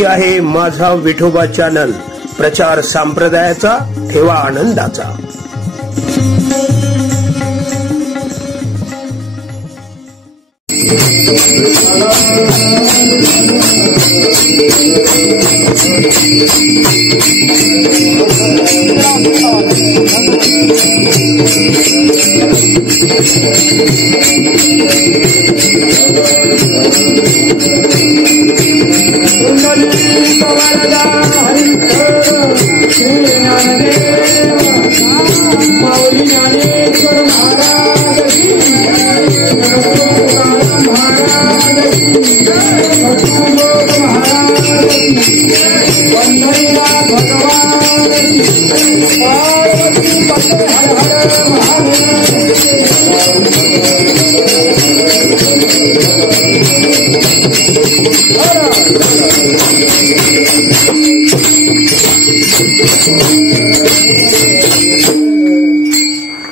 ही आहे माझा विठोबा चॅनल. प्रचार संप्रदायाचा, ठेवा आनंदाचा.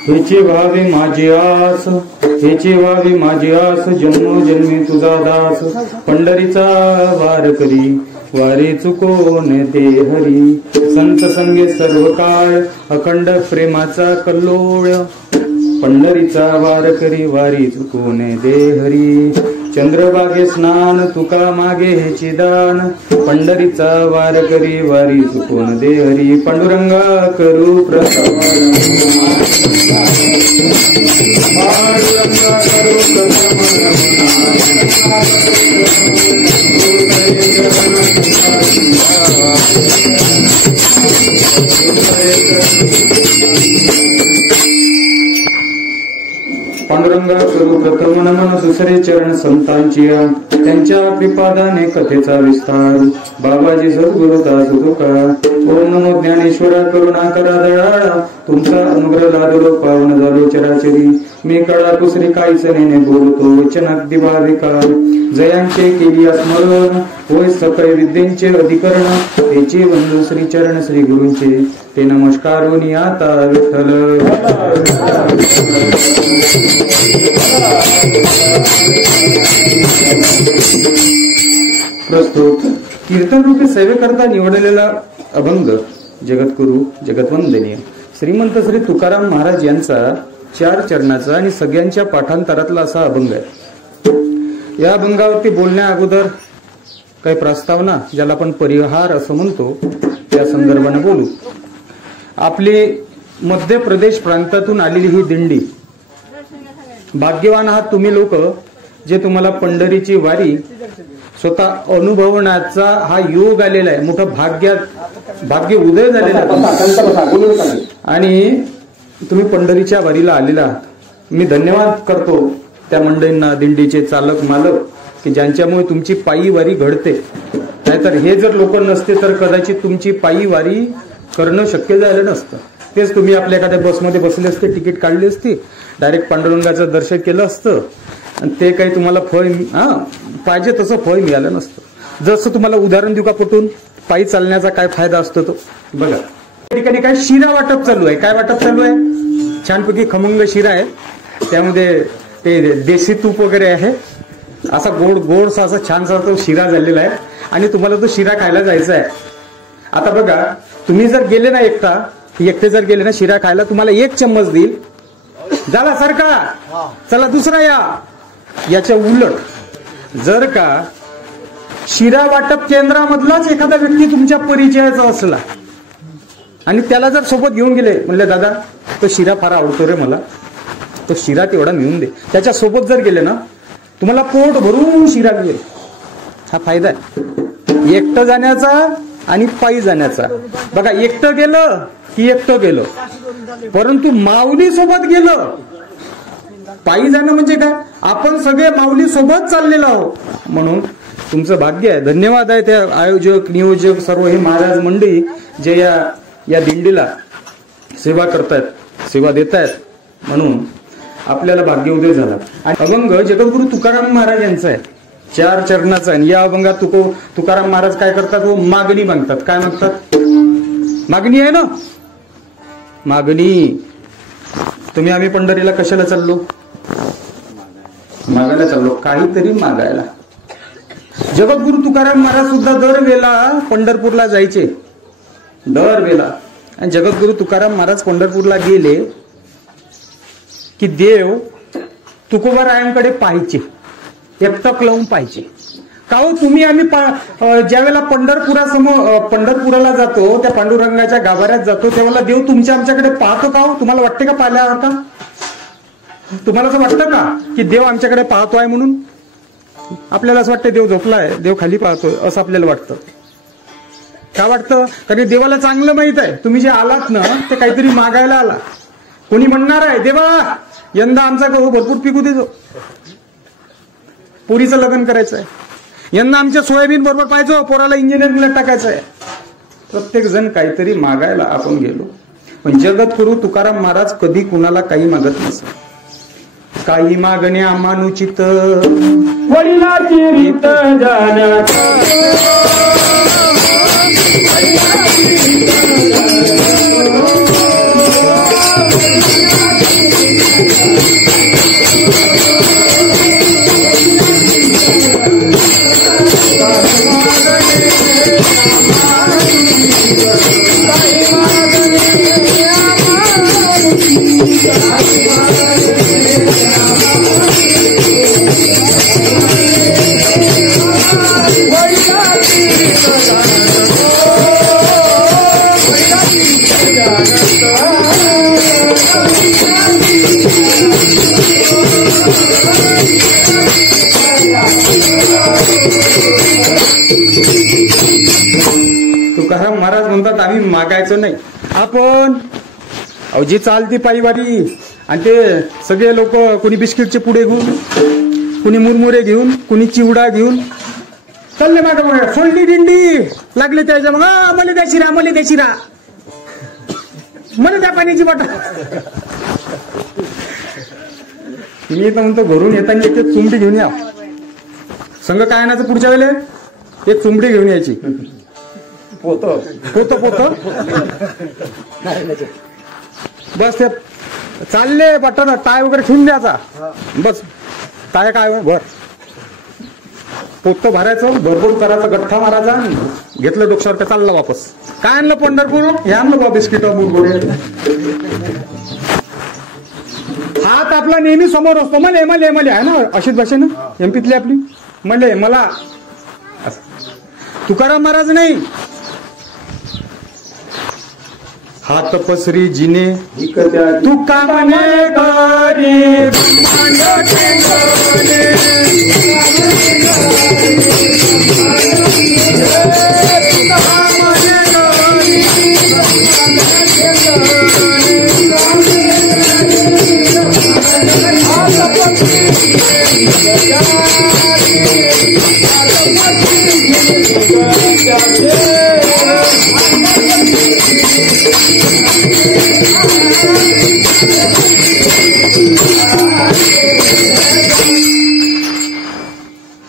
हेची व्हावी माझी आस, हेची व्हावी माझी आस, जन्मोजन्मी तुझा दास. पंढरीचा वार करी, वारी चुकोन ते हरी. संत संगे सर्व काळ, अखंड प्रेमाचा कल्लोळ. पंढरीचा वार करी, वारी चुकोन दे हरी. चंद्रभागे स्नान, तुका मागे हेची दान. पंढरीचा वार करी, वारी चुकोन दे हरी. पांडुरंगा करू प्रसाद, पांडुरंगा करू प्रथम नमन, दुसरे चरण संतांची. त्यांच्या कृपादाने कथेचा विस्तार. बाबाजी सद्गुरु दास तुका. ओम नमो ज्ञानेश्वरा करुणा करा दयाळा. तुमचा अनुग्रह लादलो पावन झालो चराचरी. मी कडा कुसरी काहीच नेने बोलतो, वचन अगदी भाविका. जयांचे केली स्मरण, होय सकळ विद्येचे अधिकरण. त्याची वंदू श्री चरण श्री गुरूंचे, ते नमस्कारोनी आता विठ्ठल. प्रस्तुत कीर्तन रूपी सेवेकरता निवडलेला अभंग जगद्गुरु जगतवंदनीय श्रीमंत श्री तुकाराम महाराज यांचा 4 चरणाचा आणि सगळ्यांच्या पाठांतरातला असा अभंग आहे. या अभंगावरती बोलण्या अगोदर काही प्रस्तावना, ज्याला आपण परिहार असं म्हणतो, त्या संदर्भाने बोलू. आपली मध्य प्रदेश प्रांतातून आलेली ही दिंडी, भाग्यवान आहात तुम्ही लोक, जे तुम्हाला पंढरीची वारी स्वतः अनुभवण्याचा हा योग आलेला आहे. मोठं भाग्य उदय झालेला आहे आणि तुम्ही पंढरीच्या वारीला आलेला आहात. मी धन्यवाद करतो त्या मंडळींना, दिंडीचे चालक मालक, की ज्यांच्यामुळे तुमची पायी वारी घडते. नाहीतर हे जर लोक नसते तर कदाचित तुमची पायी वारी करणं शक्य झालं नसतं. तेच तुम्ही आपल्या एखाद्या बसमध्ये बसले असते, तिकीट काढली असती, डायरेक्ट पांडुरंगाचं दर्शन केलं असतं आणि ते काही तुम्हाला फळ पाहिजे तसं फळ मिळालं नसतं. जसं तुम्हाला उदाहरण देऊ का पटून, पायी चालण्याचा काय फायदा असतो तो बघा. त्या ठिकाणी काय शिरा वाटप चालू आहे. काय वाटप चालू आहे? छानपैकी खमंग शिरा आहे, त्यामध्ये ते देशी तूप वगैरे आहे. असा गोडसा असा छानसा तो शिरा झालेला आहे आणि तुम्हाला तो शिरा खायला जायचा आहे. आता बघा, तुम्ही जर गेले ना एकटे जर गेले ना शिरा खायला, तुम्हाला 1 चम्मच देईल, झाला सारखा, चला दुसरा या. याच्या उलट जर का शिरा वाटप केंद्रामधलाच एखादा व्यक्ती तुमच्या परिचयाचा असला आणि त्याला जर सोबत घेऊन गेले, म्हणले दादा तो शिरा फार आवडतो रे मला, तो शिरा तेवढा मिळून दे, त्याच्या सोबत जर गेले ना, तुम्हाला पोट भरून शिरा मिळेल. हा फायदा आहे एकटं जाण्याचा आणि पायी जाण्याचा. बघा, एकटं गेलं की एकटं गेलं, परंतु माऊली सोबत गेलं. पायी जाणं म्हणजे काय, आपण सगळे माऊली सोबत चाललेलो आहोत. म्हणून तुमचं भाग्य आहे. धन्यवाद आहे त्या आयोजक, नियोजक, सर्व हे महाराज मंडळी जे या दिंडीला सेवा करतायत, सेवा देत आहेत. म्हणून आपल्याला भाग्य उदय झाला. आणि अभंग जगद्गुरु तुकाराम महाराज यांचा आहे, 4 चरणाचा. आणि या अभंगात तुकाराम महाराज काय करतात, व मागणी मागतात. काय मागतात? मागणी आहे ना, मागणी. आम्ही पंढरीला कशाला चाललो? मागायला चाललो, काहीतरी मागायला. जगद्गुरु तुकाराम महाराज सुद्धा दरवेळेला पंढरपूरला जायचे, दरवेळेला. आणि जगद्गुरु तुकाराम महाराज पंढरपूरला गेले की देव तुकोबारायांकडे पाहायचे, एकटक लावून पाहायचे. का हो तुम्ही आम्ही ज्यावेळेला पंढरपुराला जातो, त्या पांडुरंगाच्या गाभाऱ्यात जातो, त्यावेळेला देव तुमच्या आमच्याकडे पाहतो का हो? तुम्हाला वाटते का पाहिल्यावर का? तुम्हाला असं वाटतं का की देव आमच्याकडे पाहतोय म्हणून? आपल्याला असं वाटतं देव झोपलाय, देव खाली पाहतोय, असं आपल्याला वाटतं. का वाटतं? कारण देवाला चांगलं माहित आहे तुम्ही जे आलात ना ते काहीतरी मागायला आला. कोणी म्हणणार आहे देवा यंदा आमचा गहू भरपूर पिकू देतो, पोरीचं लग्न करायचं आहे, यंदा आमच्या सोयाबीन बरोबर पाहिजे, पोराला इंजिनिअरिंगला टाकायचं आहे. प्रत्येक जण काहीतरी मागायला आपण गेलो. पण जगद्गुरु तुकाराम महाराज कधी कुणाला काही मागत नसत. काही मागणे अमानुचित वडिलाची रीत जाण्यात तुकाराम महाराज म्हणतात आम्ही मागायचं नाही. आपण जी चालती पायवारी आणि ते सगळे लोक कोणी बिस्किटचे पुडे घेऊन, कुणी मुरमुरे घेऊन, कुणी चिवडा घेऊन चालले माग माग, फोडली दिंडी लागले त्याच्या मग मला द्या शिरा, मला द्या शिरा, मला द्या पाण्याची बाटल. मी तर म्हणतो घरून येताना एक चुंबडी घेऊन या. संघ काय आणायचं पुढच्या वेळेला? एक चुंबडी घेऊन यायची. पोत पोत पोत बस. ते चालले बटन टाय वगैरे ठेवून द्यायचा, बस टाय काय भर पोत भरायचं, भरभर करायचा, गठ्ठा मारायचा, घेतलं डोक्यावर का चाललं वापस. काय आणलं पंढरपूर? हे आणलं बा बिस्किट मुरगोडे. हात आपला नेहमी समोर असतो. मले मले मले आहे ना अशीच भाषेनं एमपीतली आपली. मले मला तुकाराम महाराज नाही. हात पसरी जिने तुका म्हणे गरीब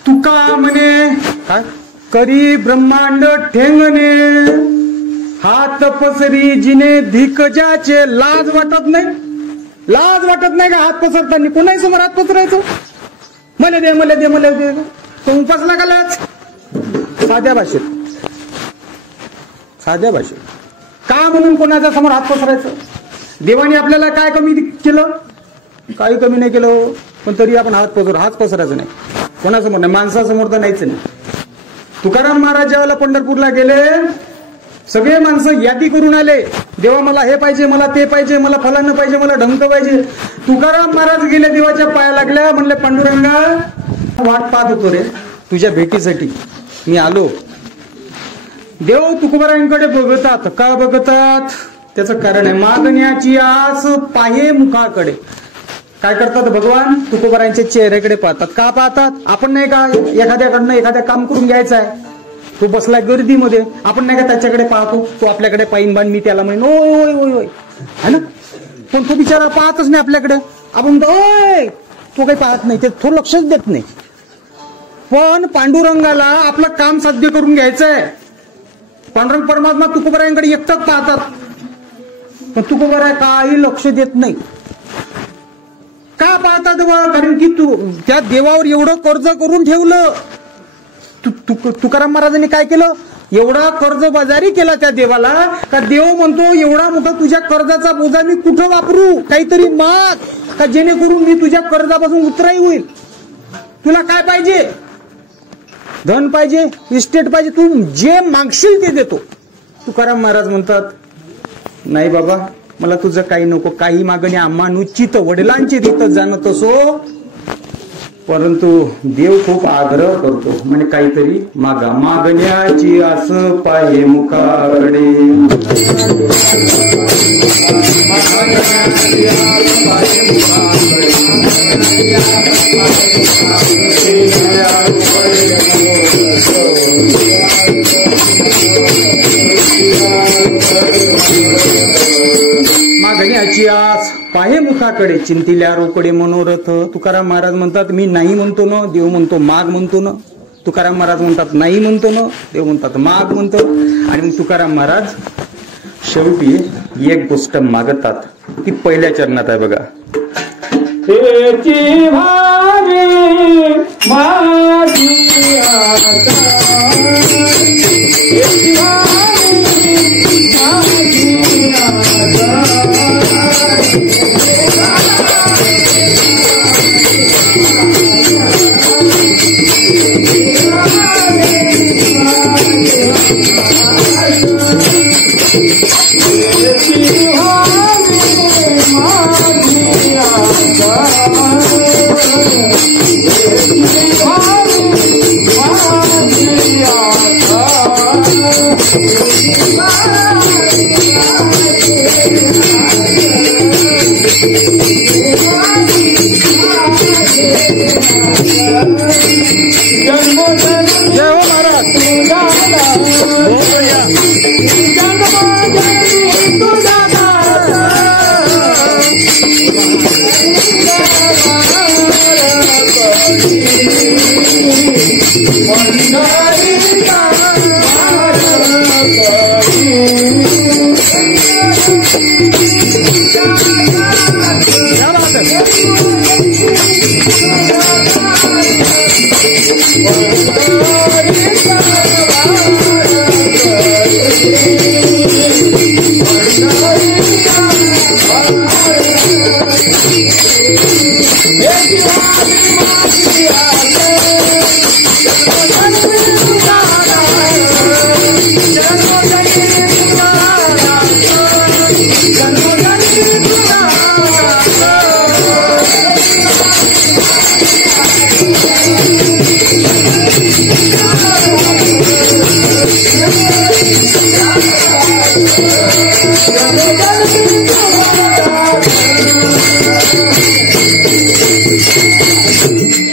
तुका म्हणे काय करी ब्रह्मांड ठेंगणे. हात पसरी जिने धिक ज्याचे. लाज वाटत नाही? लाज वाटत नाही का हात पसरताना? कोणाही समोर हात पसरायचं? मला दे मला दे मला दे. तो उपासला का लाज? साध्या भाषेत, साध्या भाषेत. का म्हणून कोणाच्या समोर हात पसरायचं? देवाने आपल्याला काय कमी केलं? काही कमी नाही केलं, पण तरी आपण हात पसरायचं नाही. कोणासमोर नाही, माणसासमोर तर नाहीच नाही. तुकाराम महाराज ज्यावेळेला पंढरपूरला गेले, सगळे माणसं यादी करून आले, देवा मला हे पाहिजे, मला ते पाहिजे, मला फलानं पाहिजे, मला ढमक पाहिजे. तुकाराम महाराज गेले, देवाच्या पाया लागल्या, म्हणले पांडुरंगा वाट पाहत होतो रे तुझ्या भेटीसाठी, मी आलो. देव तुकोबारायांकडे बघतात. का बघतात? त्याचं कारण आहे मागण्याची आस पाहे मुखाकडे. काय करतात भगवान? तुकोबारायांच्या चेहऱ्याकडे पाहतात. का पाहतात? आपण नाही का एखाद्याकडनं एखाद्या काम करून घ्यायचं आहे, तो बसलाय गर्दीमध्ये, आपण नाही का त्याच्याकडे पाहतो, तो आपल्याकडे पाहिन बाण, मी त्याला म्हणेन ओय ओय ओय है ना, पण तो बिचारा पाहतच नाही आपल्याकडे. आपण म्हणतो ओय, तो काही पाहत नाही, तो लक्षच देत नाही. पण पांडुरंगाला आपलं काम साध्य करून घ्यायचंय. पांडुरंग परमात्मा तुकोबारायांकडे एकटक पाहतात, पण तुकोबारा काही लक्ष देत नाही. का पाहतात? कारण की तू त्या देवावर एवढं कर्ज करून ठेवलं, तुकाराम महाराजांनी काय केलं, एवढा कर्जबाजारी केला त्या देवाला का देव म्हणतो एवढा मोठा तुझ्या कर्जाचा बोजा मी कुठं वापरू, काहीतरी माग का जेणेकरून मी तुझ्या कर्जापासून उतराई होईल. तुला काय पाहिजे, धन पाहिजे, इस्टेट पाहिजे, तू जे मागशील ते देतो. तुकाराम महाराज म्हणतात नाही बाबा मला तुझं काही नको, काही मागणी आम्हानुचित वडिलांची रीत जाणत असो, परंतु देव खूप आग्रह करतो म्हणजे काहीतरी मागा. मागण्याची आस पाहे मुखाकडे, मागण्याची आस पाहे मुखाकडे, चिंतिल्या रोकडे मनोरथ. तुकाराम महाराज म्हणतात मी नाही म्हणतो ना, देव म्हणतो माग म्हणतो ना. तुकाराम महाराज म्हणतात नाही म्हणतो ना, देव म्हणतात माग म्हणतो. आणि मग तुकाराम महाराज शेवटी एक गोष्ट मागतात, ती पहिल्या चरणात आहे बघा. तेची भावी माझी आता, तेची भावी माझी आता,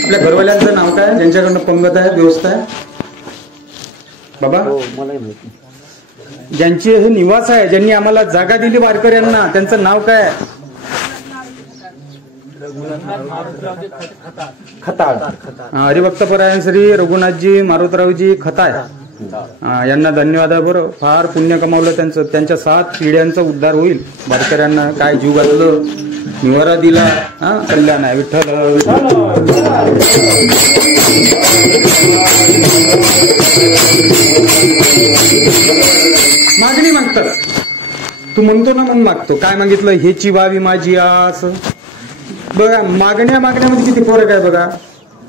आपल्या घरवाल्यांचं नाव काय, ज्यांच्याकडनं पंगत आहे, व्यवस्था आहे बाबा? ज्यांचे हे निवास आहे, ज्यांनी आम्हाला जागा दिली वारकऱ्यांना, त्यांचं नाव काय? खताळ. हरिभक्तपरायण श्री रघुनाथजी मारुतरावजी खताळ यांना धन्यवाद आहे. बरं फार पुण्य कमावलं त्यांचं, त्यांच्या 7 पिढ्यांचा उद्धार होईल. वारकऱ्यांना काय जीव घातलं, निवारा दिला, कल्याण आहे. विठ्ठल मागणी मागतात, तू म्हणतो ना म्हणून मागतो. काय मागितलं, हेची व्हावी माझी आस. बघा मागण्यामध्ये किती फरक आहे बघा.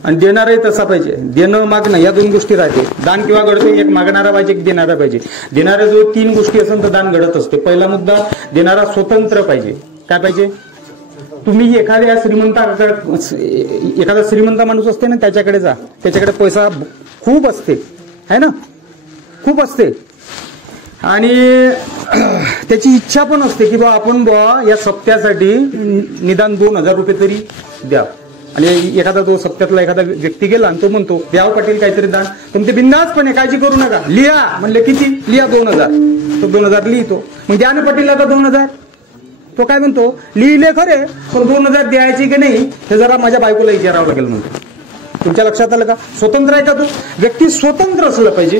आणि देणारही तसा पाहिजे. देणं मागणं या 2 गोष्टी राहते. दान किंवा घडतो, एक मागणारा पाहिजे, एक देणारा पाहिजे. देणारा जो 3 गोष्टी असेल तर दान घडत असते. पहिला मुद्दा, देणारा स्वतंत्र पाहिजे. काय पाहिजे, तुम्ही एखादा श्रीमंत माणूस असते ना, त्याच्याकडे जा, त्याच्याकडे पैसा खूप असते है ना, खूप असते. आणि त्याची इच्छा पण असते की बा आपण या सप्त्यासाठी निदान 2000 रुपये तरी द्या. आणि एखादा तो सप्त्यातला एखादा व्यक्ती गेला आणि तो म्हणतो द्याव पाटील काहीतरी दान, पण ते बिंदासपणे काळजी करू नका, लिहा म्हणले किती, लिहा 2000. तो 2000 लिहितो. मग द्या ना पाटील आता 2000. तो काय म्हणतो, लिहिले खरे पण 2000 द्यायचे की नाही हे जरा माझ्या बायकोला विचारावं लागेल म्हणतो. तुमच्या लक्षात आलं का? स्वतंत्र आहे का तो व्यक्ती? स्वतंत्र असलं पाहिजे,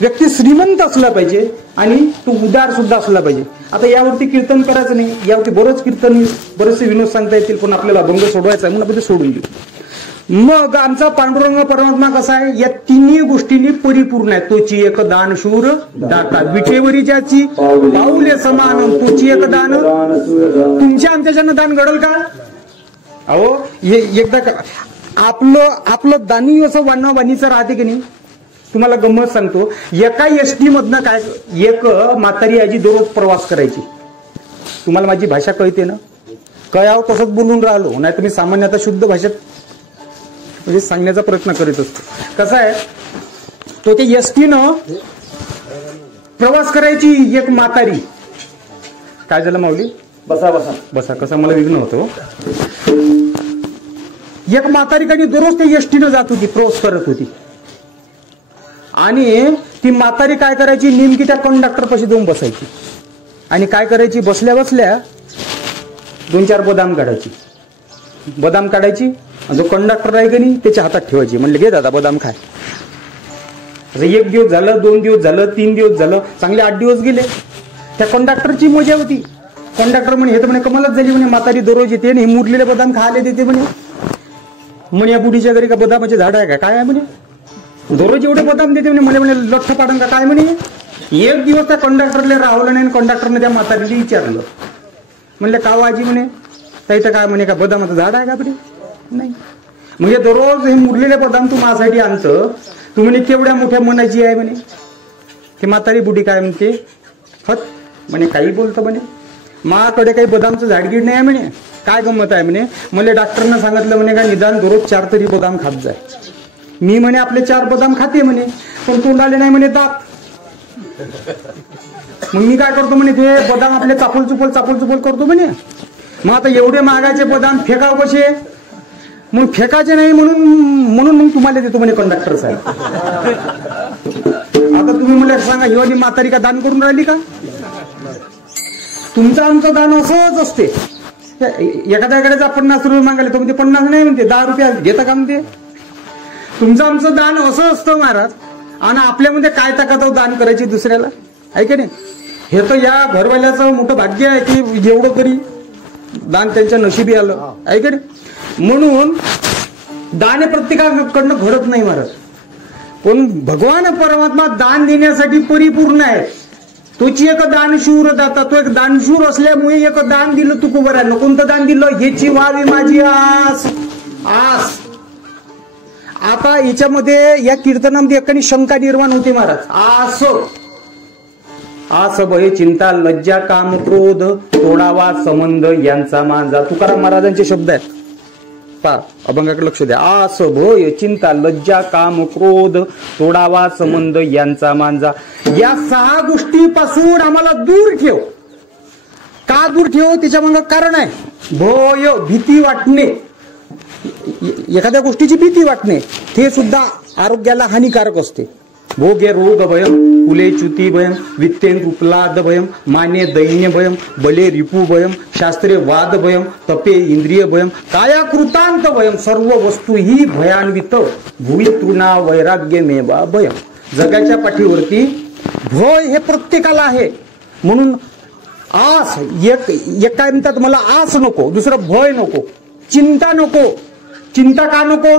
व्यक्ती श्रीमंत असला पाहिजे आणि तो उदार सुद्धा असला पाहिजे. आता यावरती कीर्तन करायचं नाही, यावरती बरंच कीर्तन, बरेचसे विनोद सांगता येतील, पण आपल्याला अभंग सोडवायचा आहे म्हणून आपण ते सोडून देऊ. मग आमचा पांडुरंग परमात्मा कसा आहे, या तिन्ही गोष्टींनी परिपूर्ण आहे. तोची एक दान शूर दाता, विटेवरी ज्याची पाऊले समान तोची एक दान. तुमच्या आमच्याच्यानं दान घडल का? अहो एकदा आपलं दानी असं वाणीचं राहते की नाही. तुम्हाला गंमत सांगतो, एका एसटी मधनं काय एक म्हातारी आजी दररोज प्रवास करायची. तुम्हाला माझी भाषा कळते ना, कळावं तसंच बोलून राहिलो, नाही तर मी सामान्य आता शुद्ध भाषेत म्हणजे सांगण्याचा प्रयत्न करीत असतो. कसं आहे, तो ते एसटीनं प्रवास करायची एक म्हातारी. काय झालं माऊली? बसा बसा बसा, कसं मला विघ्न होतो. एक म्हातारी काही दररोज ते एसटीनं जात होती, प्रवास करत होती. आणि ती म्हातारी काय करायची, नेमकी त्या कंडक्टर पाशी जाऊन बसायची आणि काय करायची, बसल्या बसल्या 2-4 बदाम काढायची. बदाम काढायची आणि जो कंडक्टर आहे की नाही त्याच्या हातात ठेवायची. म्हणले घे दादा बदाम खाय. 1 दिवस झालं, 2 दिवस झालं, 3 दिवस झालं, चांगले 8 दिवस गेले. त्या कंडक्टरची मजा होती. कंडक्टर म्हणे हे तर म्हणे कमालच झाली म्हणे, म्हातारी दररोज येते आणि हे मुरलेले बदाम खायला देते म्हणे. म्हणे या बुढीच्या घरी का बदामाचे झाड आहे का काय आहे म्हणे, दररोज एवढे बदाम देते म्हणे. म्हणे लठ्ठ पाडन का काय म्हणे. एक दिवस त्या कंडक्टरला राहवलं नाही. कंडक्टरने त्या म्हातारीला विचारलं, म्हणले का आजी म्हणे तर काय म्हणे का बदामाचं झाड आहे का बरे नाही. म्हणजे दररोज हे मुरलेले बदाम तू माझ्यासाठी आणतं, तू म्हणे केवढ्या मोठ्या मनाची आहे म्हणे. ते म्हातारी बुढी काय म्हणते, हत म्हणे काही बोलतं म्हणे, माकडे काही बदामचं झाडगीड नाही आहे म्हणे. काय गंमत आहे म्हणे, मला डॉक्टरनं सांगितलं म्हणे का निदान दररोज 4 तरी बदाम खात जाय. मी म्हणे आपले 4 बदाम खाते म्हणे, पण तोंडाले नाही म्हणे दात. मग मी काय करतो म्हणे, ते बदाम आपले चापल चुपल करतो म्हणे. मग आता एवढे महागाचे बदाम फेकाव कसे, मग फेकायचे नाही म्हणून मग तुम्हाला देतो म्हणे कंडक्टर साहेब. आता तुम्ही मला सांगा, हिवाली म्हातारी का दान करून राहिली का? तुमचं आमचं दान असंच असते. एखाद्याकडे 50 रुपये मागायला तो म्हणते 50 नाही म्हणते, 10 रुपये घेता का म्हणते. तुमचं आमचं दान असं असतं महाराज. आणि आपल्यामध्ये काय ताकद दान करायची दुसऱ्याला, आहे की नाही. हे तर या घरवाल्याचं मोठं भाग्य आहे की एवढं तरी दान त्यांच्या नशिबी आलं, आहे की नाही. म्हणून दान प्रत्येकाकडनं घडत नाही महाराज. पण भगवान परमात्मा दान देण्यासाठी परिपूर्ण आहे. तोची एक दानशूर दाता, तो एक दानशूर असल्यामुळे एक दान दिलं तुकोबरानं. कोणतं दान दिलं, ह्याची व्हावी माझी आस. आस आता याच्यामध्ये या कीर्तनामध्ये एकाने शंका निर्माण होते महाराज. आस भय चिंता लज्जा काम क्रोध तोडावा संबंध यांचा मांजा. तुकाराम महाराजांचे शब्द आहेत, पहा अभंगाकडे लक्ष द्या. आस भय चिंता लज्जा काम क्रोध तोडावा संबंध यांचा मांजा. या 6 गोष्टीपासून आम्हाला दूर ठेव. का दूर ठेव, त्याच्या मागे कारण आहे. भय भीती वाटणे, एखाद्या गोष्टीची भीती वाटणे, हे सुद्धा आरोग्याला हानिकारक असते. भोगे रोग भयम कुले च्युती भयम वित्तेन उपलाद भयम माने दैन्य भयम बले रिपू भयम शास्त्रे वाद भयम तपे इंद्रिय भयम काया कृतांत भयम सर्व वस्तू ही भयान्वित भुवी तृणा वैराग्य मेवा भयम. जगाच्या पाठीवरती भय हे प्रत्येकाला आहे. म्हणून आस एक काय म्हणतात, मला आस नको, दुसरं भय नको, चिंता नको. चिंता का नको,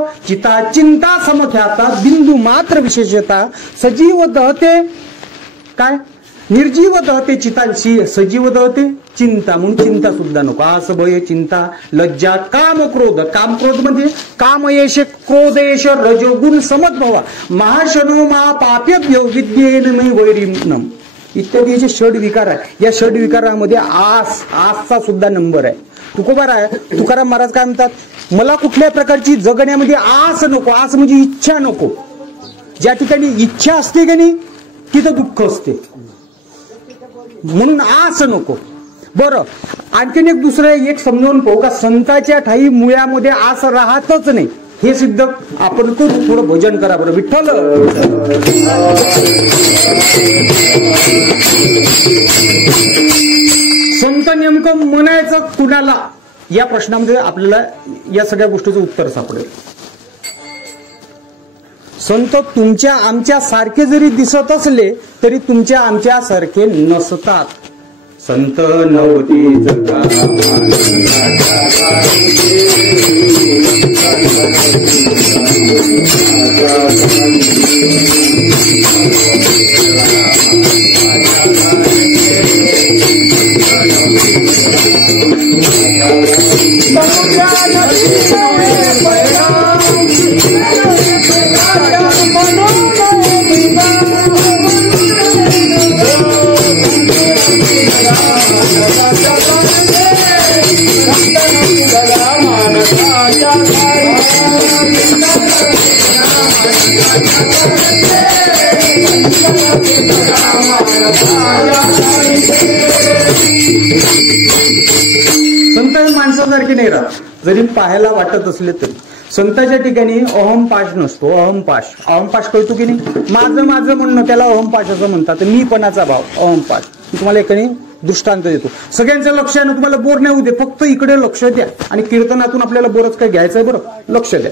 चिंता समख्याता बिंदू मात्र विशेषता सजीव दहते काय निर्जीव दहते चितांशी सजीव दहते चिंता. म्हणून चिंता सुद्धा नको. आस भय चिंता लज्जा काम क्रोध. काम क्रोध म्हणजे कामयेश क्रोधयेश रजोगुण समद्भवा महाशनो महापाप्यभ्यो विद्येन मे वैरिणम इत्यादी जे षड विकार आहे. या षड विकारामध्ये आसचा सुद्धा नंबर आहे. तुकाराम महाराज काय म्हणतात, मला कुठल्याही प्रकारची जगण्यामध्ये आस नको. आस म्हणजे इच्छा नको. ज्या ठिकाणी इच्छा असते की नाही तिथं दुःख असते. म्हणून आस नको. बरं, आणखीन एक दुसरं एक समजावून पाहू का, संतांच्या ठाई मुळ्यामध्ये आस राहतच नाही. हे सिद्ध आपण करू. थोडं भजन करा बरं. विठ्ठल संत नेमकं म्हणायचं कुणाला, या प्रश्नामध्ये आपल्याला या सगळ्या गोष्टीचं उत्तर सापडेल. संत तुमच्या आमच्या सारखे जरी दिसत असले तरी तुमच्या आमच्या सारखे नसतात. संत नव्हतीच संत माणसासारखे नाही राहत, जरी पाहायला वाटत असले तरी. संतांच्या ठिकाणी अहमपाश नसतो. अहमपाश कळतो की नाही? माझं माझं म्हणणं त्याला अहमपाश असं म्हणतात. मीपणाचा भाव अहमपाश. मी तुम्हाला एकाने दृष्टांत देतो. सगळ्यांचं लक्ष आहे ना, तुम्हाला बोर नाही होऊ दे, फक्त इकडे लक्ष द्या. आणि कीर्तनातून आपल्याला बोरच काय घ्यायचंय, बरं लक्ष द्या.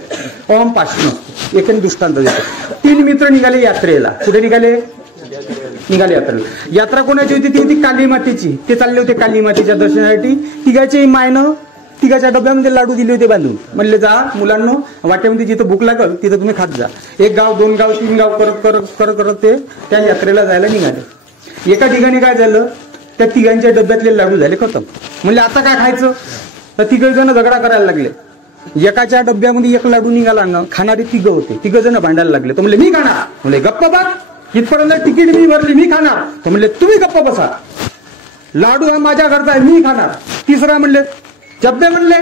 अहमपाश नसतो. एकाने दृष्टांत देतो. 3 मित्र निघाले यात्रेला. कुठे निघाले यात्रेला. यात्रा कोणाची होती? ती होती काली मातेची. ते चालले होते काली मातेच्या दर्शनासाठी. तिघाच्या मायनं तिघाच्या डब्यामध्ये लाडू दिले होते बांधून. म्हणले जा मुलांनो, वाट्यामध्ये जिथं भूक लागल तिथं तुम्ही खात जा. 1 गाव 2 गाव 3 गाव करत ते त्या यात्रेला जायला निघाले. एका ठिकाणी काय झालं, त्या तिघांच्या डब्यातले लाडू झाले खतम. म्हणले आता काय खायचं? तर 3 जण झगडा करायला लागले. एकाच्या डब्यामध्ये 1 लाडू निघाला ना, खाणारे 3 होते. 3 जण भांडायला लागले. तर म्हणले मी खाणार. म्हणले गप्पा बा, इथपर्यंत तिकीट मी भरली, मी खाणार. तर म्हणले तुम्ही गप्पा बसा, लाडू हा माझ्या घरचा आहे, मी खाणार. 3रा म्हणले जब्बे म्हणले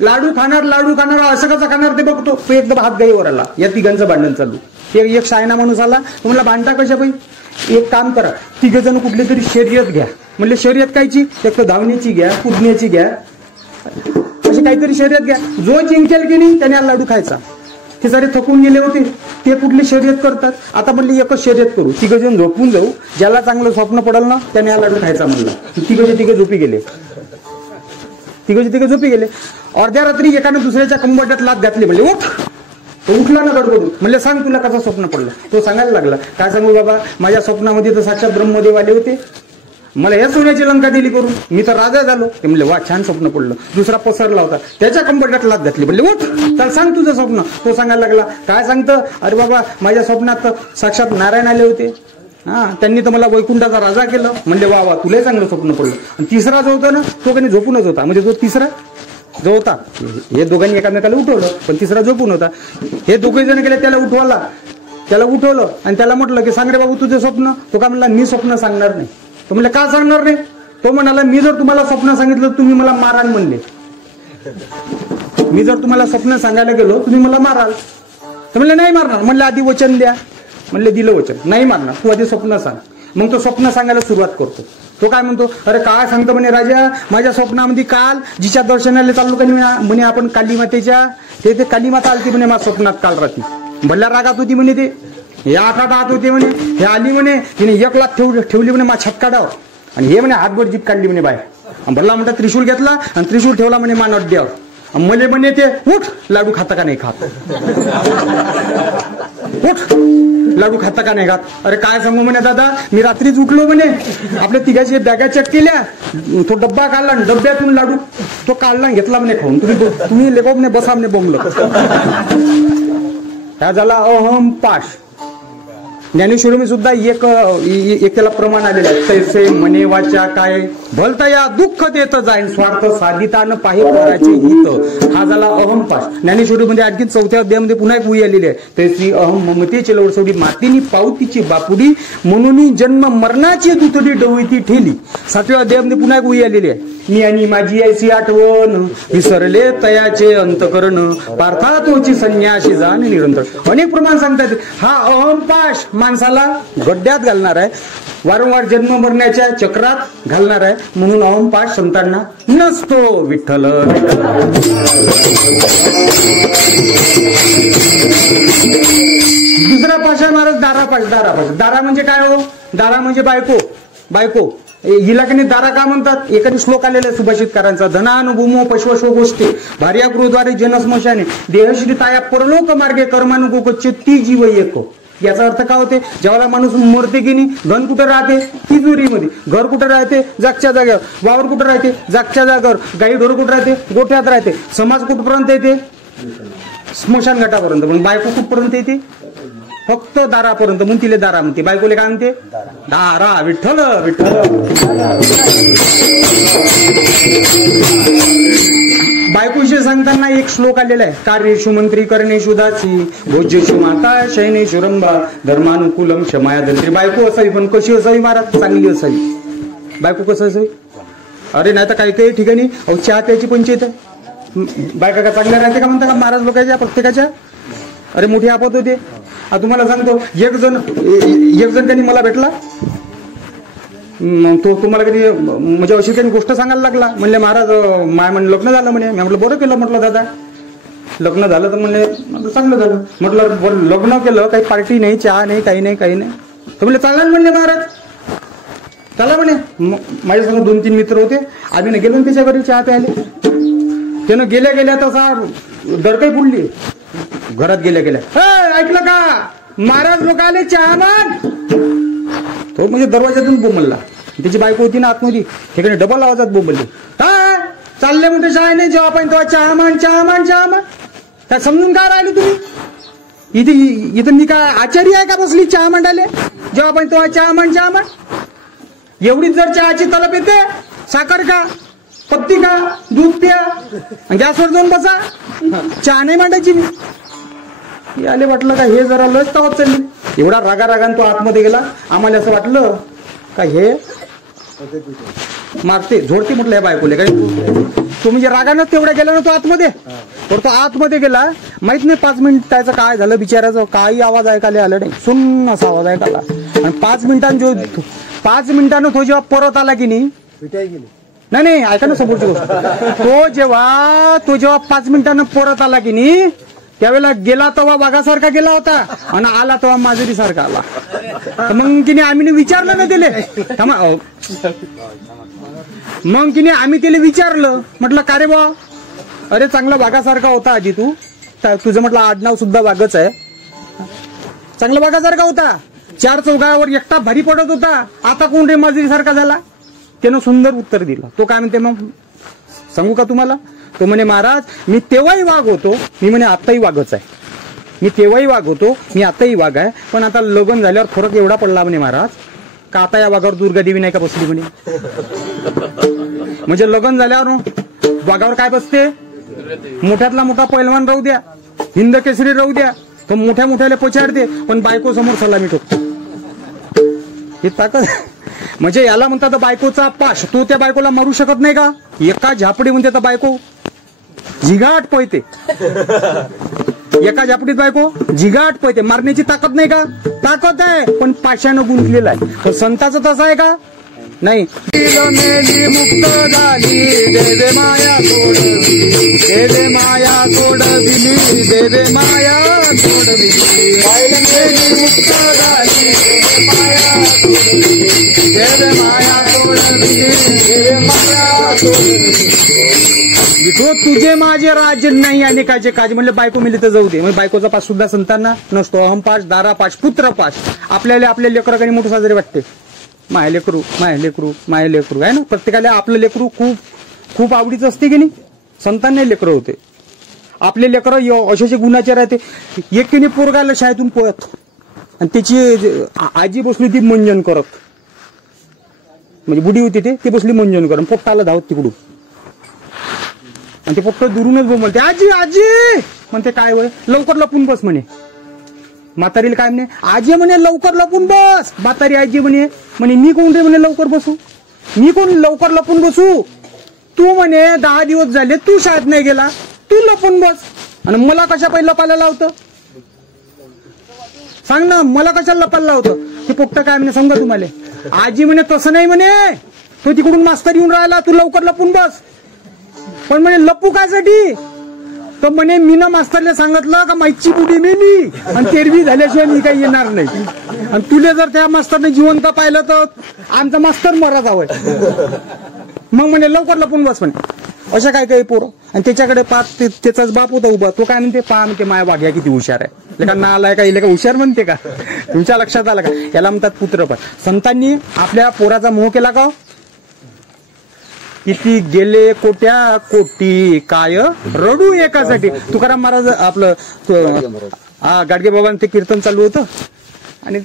लाडू खाणार असं कसं खाणार ते बघतो. तो एकदम हात गाईवर आला. या 3घांचं भांडण चालू. एक शायना माणूस आला. म्हणला भांडता कशा बाई? एक काम करा, 3 जण कुठली तरी शर्यत घ्या. म्हणले शर्यत कायची? एक तर धावण्याची घ्या, कुदण्याची घ्या, अशी काहीतरी शर्यत घ्या. जो जिंकेल की नाही त्याने लाडू खायचा. ते सारे थकून गेले होते. ते कुठली शर्यत करतात? आता म्हणले एकच शर्यत करू, 3 जण झोपून जाऊ, ज्याला चांगलं स्वप्न पडल ना त्याने हा लाडू खायचा. म्हणलं 3 झोपी गेले. 3 झोपी गेले. अर्ध्या रात्री एकाने दुसऱ्याच्या कंबरट्यात लाथ घातली. म्हणले उठ. तो उठला ना गडबडून. म्हणले सांग तुला कसं स्वप्न पडलं? तो सांगायला लागला. काय सांगू बाबा, माझ्या स्वप्नामध्ये तर साक्षात ब्रह्मदेव आले होते, मला या सोन्याची लंका दिली करून, मी तर राजा झालो. ते म्हणले वा छान स्वप्न पडलं. दुसरा पसरला होता, त्याच्या कंबरट्यात लाथ घातली. म्हणले उठ, चल सांग तुझं स्वप्न. तो सांगायला लागला. काय सांगतं? अरे बाबा माझ्या स्वप्नात साक्षात नारायण आले होते, त्यांनी तर मला वैकुंठाचा राजा केलं. म्हणले वा वा, तुलाही चांगलं स्वप्न पडलं. आणि 3रा जो होता ना, तो काही झोपूनच होता. म्हणजे जो 3रा जो होता, हे दोघांनी एकामेकाला उठवलं, पण 3रा झोपून होता. हे 2 जण गेले त्याला उठवलं आणि त्याला म्हटलं की सांग रे बाबू तुझं स्वप्न. तो का म्हणला मी स्वप्न सांगणार नाही. तो म्हणलं का सांगणार नाही? तो म्हणाला मी जर तुम्हाला स्वप्न सांगितलं तुम्ही मला माराल. म्हणले मी जर तुम्हाला स्वप्न सांगायला गेलो तुम्ही मला माराल. तर म्हणले नाही मारणार. म्हणलं आधी वचन द्या. म्हणले दिलं वचन, नाही मारणार, तू आधी स्वप्न सांग. मग तो स्वप्न सांगायला सुरुवात करतो. तो काय म्हणतो, अरे काय सांगतो म्हणे राजा, माझ्या स्वप्नामध्ये काल जिच्या दर्शनाला चाललो का म्हणे आपण काली मातेच्या, ते काली माता आलती म्हणे माझ्या स्वप्नात काल रात्री. भल्ल्या रागात होती म्हणे, ते हे 8 हात होते म्हणे. हे आली म्हणे, तिने 1 लाख ठेवली म्हणे मा छटकाडावर, आणि हे म्हणे हातभर जीप काढली म्हणे बाहेर. भल्ला म्हणता त्रिशूल घेतला आणि त्रिशूल ठेवला म्हणे मान अड्ड्यावर. मले म्हणे ते उठ, लाडू खाता का नाही खात? उठ, लाडू खाता का नाही खात? अरे काय सांगू म्हणे दादा, मी रात्रीच उठलो म्हणे, आपल्या 3घाची बॅगा चेक केल्या, तो डब्बा काढला, डब्यातून लाडू तो काढला घेतला म्हणे खाऊन. तुम्ही लेखो म्हणे बसा म्हणे बोंबलं. ह्या झाला अहमपाश. ज्ञानेश्वरी सुद्धा एक त्याला प्रमाण आलेलं आहे. तैसे म्हणे वाचा काय भलता या दुःख देत जाईन, स्वार्थ साधिता न पाहे पोराचे हित. हा झाला अहमपाश. ज्ञानेश्वरीमध्ये आणखी 4थ्या अध्यायामध्ये पुन्हा एक उई आलेली आहे. तैसी अहम ममतेची लोडसोडी मातीनी पावतीची बापुडी, म्हणून जन्म मरणाची दुतडी डवळती ठेली. 7व्या अध्यायामध्ये पुन्हा एक उई आलेली आहे. मी आणि माझी ऐसी आठवण, विसरले तयाचे अंतकरण, पार्था तोची संन्याशी जाण निरंतर. अनेक प्रमाण सांगतात. हा अहमपाश माणसाला गड्ड्यात घालणार आहे, वारंवार जन्म मरण्याच्या चक्रात घालणार आहे. म्हणून अहमपाश संतांना नसतो. विठ्ठल दुसरा पाश आहे महाराज दारापाश. दारा म्हणजे काय हो? दारा म्हणजे बायको. हिला की नाही दारा का म्हणतात? एखादी श्लोक आलेला आहे सुभाषितकारांचा. धनानुभूमो पश्वशो गोष्टी भार्या गृहद्वारे जनस्मशाने देहश्री ताया परलोक मार्गे कर्मानुगो ती जीव एको. याचा अर्थ काय होते, जेव्हा माणूस मरते की नाही, धन कुठे राहते, तिजोरीमध्ये. घर कुठे राहते, जागच्या जागेवर. वावर कुठे राहते, जागच्या जागेवर. गाई ढोर कुठे राहते, गोठ्यात राहते. समाज कुठपर्यंत येते, स्मशान घाटापर्यंत. पण बायको कुठपर्यंत येते, फक्त दारापर्यंत. म्हणून तिले दारा म्हणते. बायकोले काय म्हणते, दारा. विठ्ठल विठ्ठल. बायकोशी सांगताना एक श्लोक आलेला आहे, कार्येषु मंत्री करणेषु दासी भोज्येषु माता शयनेषु रंभा धर्मानुकूलम क्षमाया दंत्री. बायको असावी, पण कशी असावी महाराज, चांगली असावी. बायको कसं असावी, अरे नाही तर काही काही ठिकाणी चहा प्यायची पंचायत आहे. बायका का चांगल्या राहते का म्हणता का महाराज लोकांच्या प्रत्येकाच्या. अरे मोठी आपत होते. तुम्हाला सांगतो, एक जण त्यांनी मला भेटला, तो तुम्हाला कधी म्हणजे अशी काही गोष्ट सांगायला लागला. म्हणले महाराज माय म्हणे लग्न झालं म्हणे. मी म्हटलं बरं केलं. म्हटलं दादा लग्न झालं तर म्हणले चांगलं झालं. म्हटलं बरं लग्न केलं, काही पार्टी नाही, चहा नाही, काही नाही, काही नाही. तर म्हणले चालला म्हणले महाराज, चला म्हणे. माझ्यासमोर 2-3 मित्र होते. आम्ही गेलो त्याच्या घरी चहा प्यायले. त्यानं गेल्या गेल्या तसा दरकाई पुडली. घरात गेल्या गेल्या ऐकलं का, महाराज लोक आले चहा मान. तो म्हणजे दरवाजातून बोंबलला. त्याची बायको होती ना आतमध्ये, ठिकाणी डबल आवाजात बोंबलली. काय चालले म्हणते शाळा नाही, जेव्हा पण तेव्हा चहा मान चहा मान चहा मान. काय समजून काय राहिले तुम्ही, इथं मी काय आचार्य आहे का बसली चहा मांडाले. जेव्हा पण तेव्हा चहा मान चहा मान. एवढीच जर चहाची तलप येते, साखर का, पत्ती का, दूध प्या, गॅसवर जाऊन बसा. चहा नाही मांडायची मी. याले वाटलं का हे जरा लस तवात चालली. एवढा रागारागान तो आतमध्ये गेला. आम्हाला असं वाटलं का हे मारते झोडते म्हटलं या बायकोले काय. तो म्हणजे रागानं तेवढ्या गेला ना तो आतमध्ये. तर तो आतमध्ये गेला, माहित नाही 5 मिनिटाचं काय झालं बिचाराचं. काही आवाज ऐकायला आला नाही, सुन्न असा आवाज ऐकायला. आणि 5 मिनिटांनं तो जेव्हा परत आला की नाही, नाही ऐका ना समोरची गोष्ट. तो जेव्हा 5 मिनिटांनं परत आला की नाही, त्यावेळेला गेला तेव्हा वाघासारखा गेला होता आणि आला तेव्हा माजुरी सारखा आला. मग की नाही आम्ही विचारलं ना त्याले, मग की नाही आम्ही त्याला विचारलं, म्हटलं का रे बा, अरे चांगला वाघासारखा होता आधी तू, तुझं म्हटलं आडनाव सुद्धा वाघच आहे, चांगला वाघासारखा होता, 4 चौघावर एकटा भारी पडत होता, आता कोण रे माजुरी सारखा झाला. त्यानं सुंदर उत्तर दिलं. तो काय म्हणते मग सांगू का तुम्हाला. तो म्हणे महाराज मी तेव्हाही वाघ होतो, मी म्हणे आताही वाघच आहे. मी तेव्हाही वाघ होतो, मी आताही वाघ आहे, पण आता लग्न झाल्यावर फरक एवढा पडला म्हणे महाराज का आता या वाघावर दुर्गा देवी नाही का बसली म्हणे. म्हणजे लग्न झाल्यावर वाघावर काय बसते, मोठ्यातला मोठा पैलवान राहू द्या, हिंद केसरी राहू द्या, तो मोठ्या मोठ्याला पछाडते, पण बायको समोर सलामी ठोकतो. ही ताकद. म्हणजे याला म्हणतात बायकोचा पाश. तो त्या बायकोला मारू शकत नाही का. एका झापडी म्हणते तर बायको झिगाट पळते. एका झापडीत बायको झिगाट पळते. मारण्याची ताकद नाही का, ताकद आहे, पण पाशानं गुंतलेला आहे. तर संताचं तसं आहे का, नाही. मुक्त झाली देवे माया सोडविली, देवे माया सोडविली, देवे माया सोडविली, मुक्त झाली देवे माया सोडविली, देवे माया सोडविली, देवे माया सोडविली. तो तुझे माझे राज नाही आणि काजे काज म्हणलं बायको मिली तर जाऊ दे. म्हणजे बायकोचा पास सुद्धा संतांना नसतो. अहमपाश, दारापाश, पुत्रपाश. आपल्याला आपल्या लेकराकडे मोठं साजरे वाटते. माय लेकरू माय लेकरू माय लेकरू आहे ना. प्रत्येकाला आपलं लेकरू खूप खूप आवडीचं असते की नाही. संतांना लेकरं होते. आपले लेकरं अशाचे गुणाचे राहते. एक की नाही पोरगाला शाळेतून पळत आणि त्याची आजी बसली ती मंजन करत, म्हणजे बुडी होती ते बसली मंजन करत, पोट्टाला धावत तिकडून आणि ते फक्त दुरूनच बोंबलते आजी आजी म्हणते. काय वय लवकर लपून बस म्हणे. म्हातारीला काय म्हणे, आजी म्हणे लवकर लपून बस. म्हातारी आजी म्हणे मी कोण रे म्हणे लवकर बसू, मी कोण लवकर लपून बसू. तू म्हणे 10 दिवस झाले तू शाळेत नाही गेला, तू लपून बस. आणि मला कशा पहिलं लपायला लावतं सांग ना, मला कशाला लपायला लावतं. ते पोपट काय म्हणे समजा तुम्हाला. आजी म्हणे तसं नाही म्हणे, तो तिकडून मास्तर येऊन राहिला, तू लवकर लपून बस. पण म्हणे लपू कायसाठी. तर म्हणे मी ना मास्तरला सांगितलं का माईची बुडी मेली आणि तेरवी झाल्याशिवाय मी काही येणार नाही. आणि तुले जर त्या मास्तरने जिवंत पाहिलं तर आमचा मास्तर मरा जावं. मग म्हणे लवकर लपून बस म्हणे. अशा काय काही पोरं. आणि त्याच्याकडे पाच त्याचाच बाप होता उभा, तो काय म्हणते पहा म्हणते माया वाघ्या किती हुशार आहे. लेका ना आलाय का इले का हुशार म्हणते का? तुमच्या लक्षात आलं का? याला म्हणतात पुत्रपाठ. संतांनी आपल्या पोराचा मोह केला का? किती गेले कोट्या कोटी काय रडू एकासाठी. तुकाराम महाराज आपलं गाडगे बाबांचं ते कीर्तन चालू होतं आणि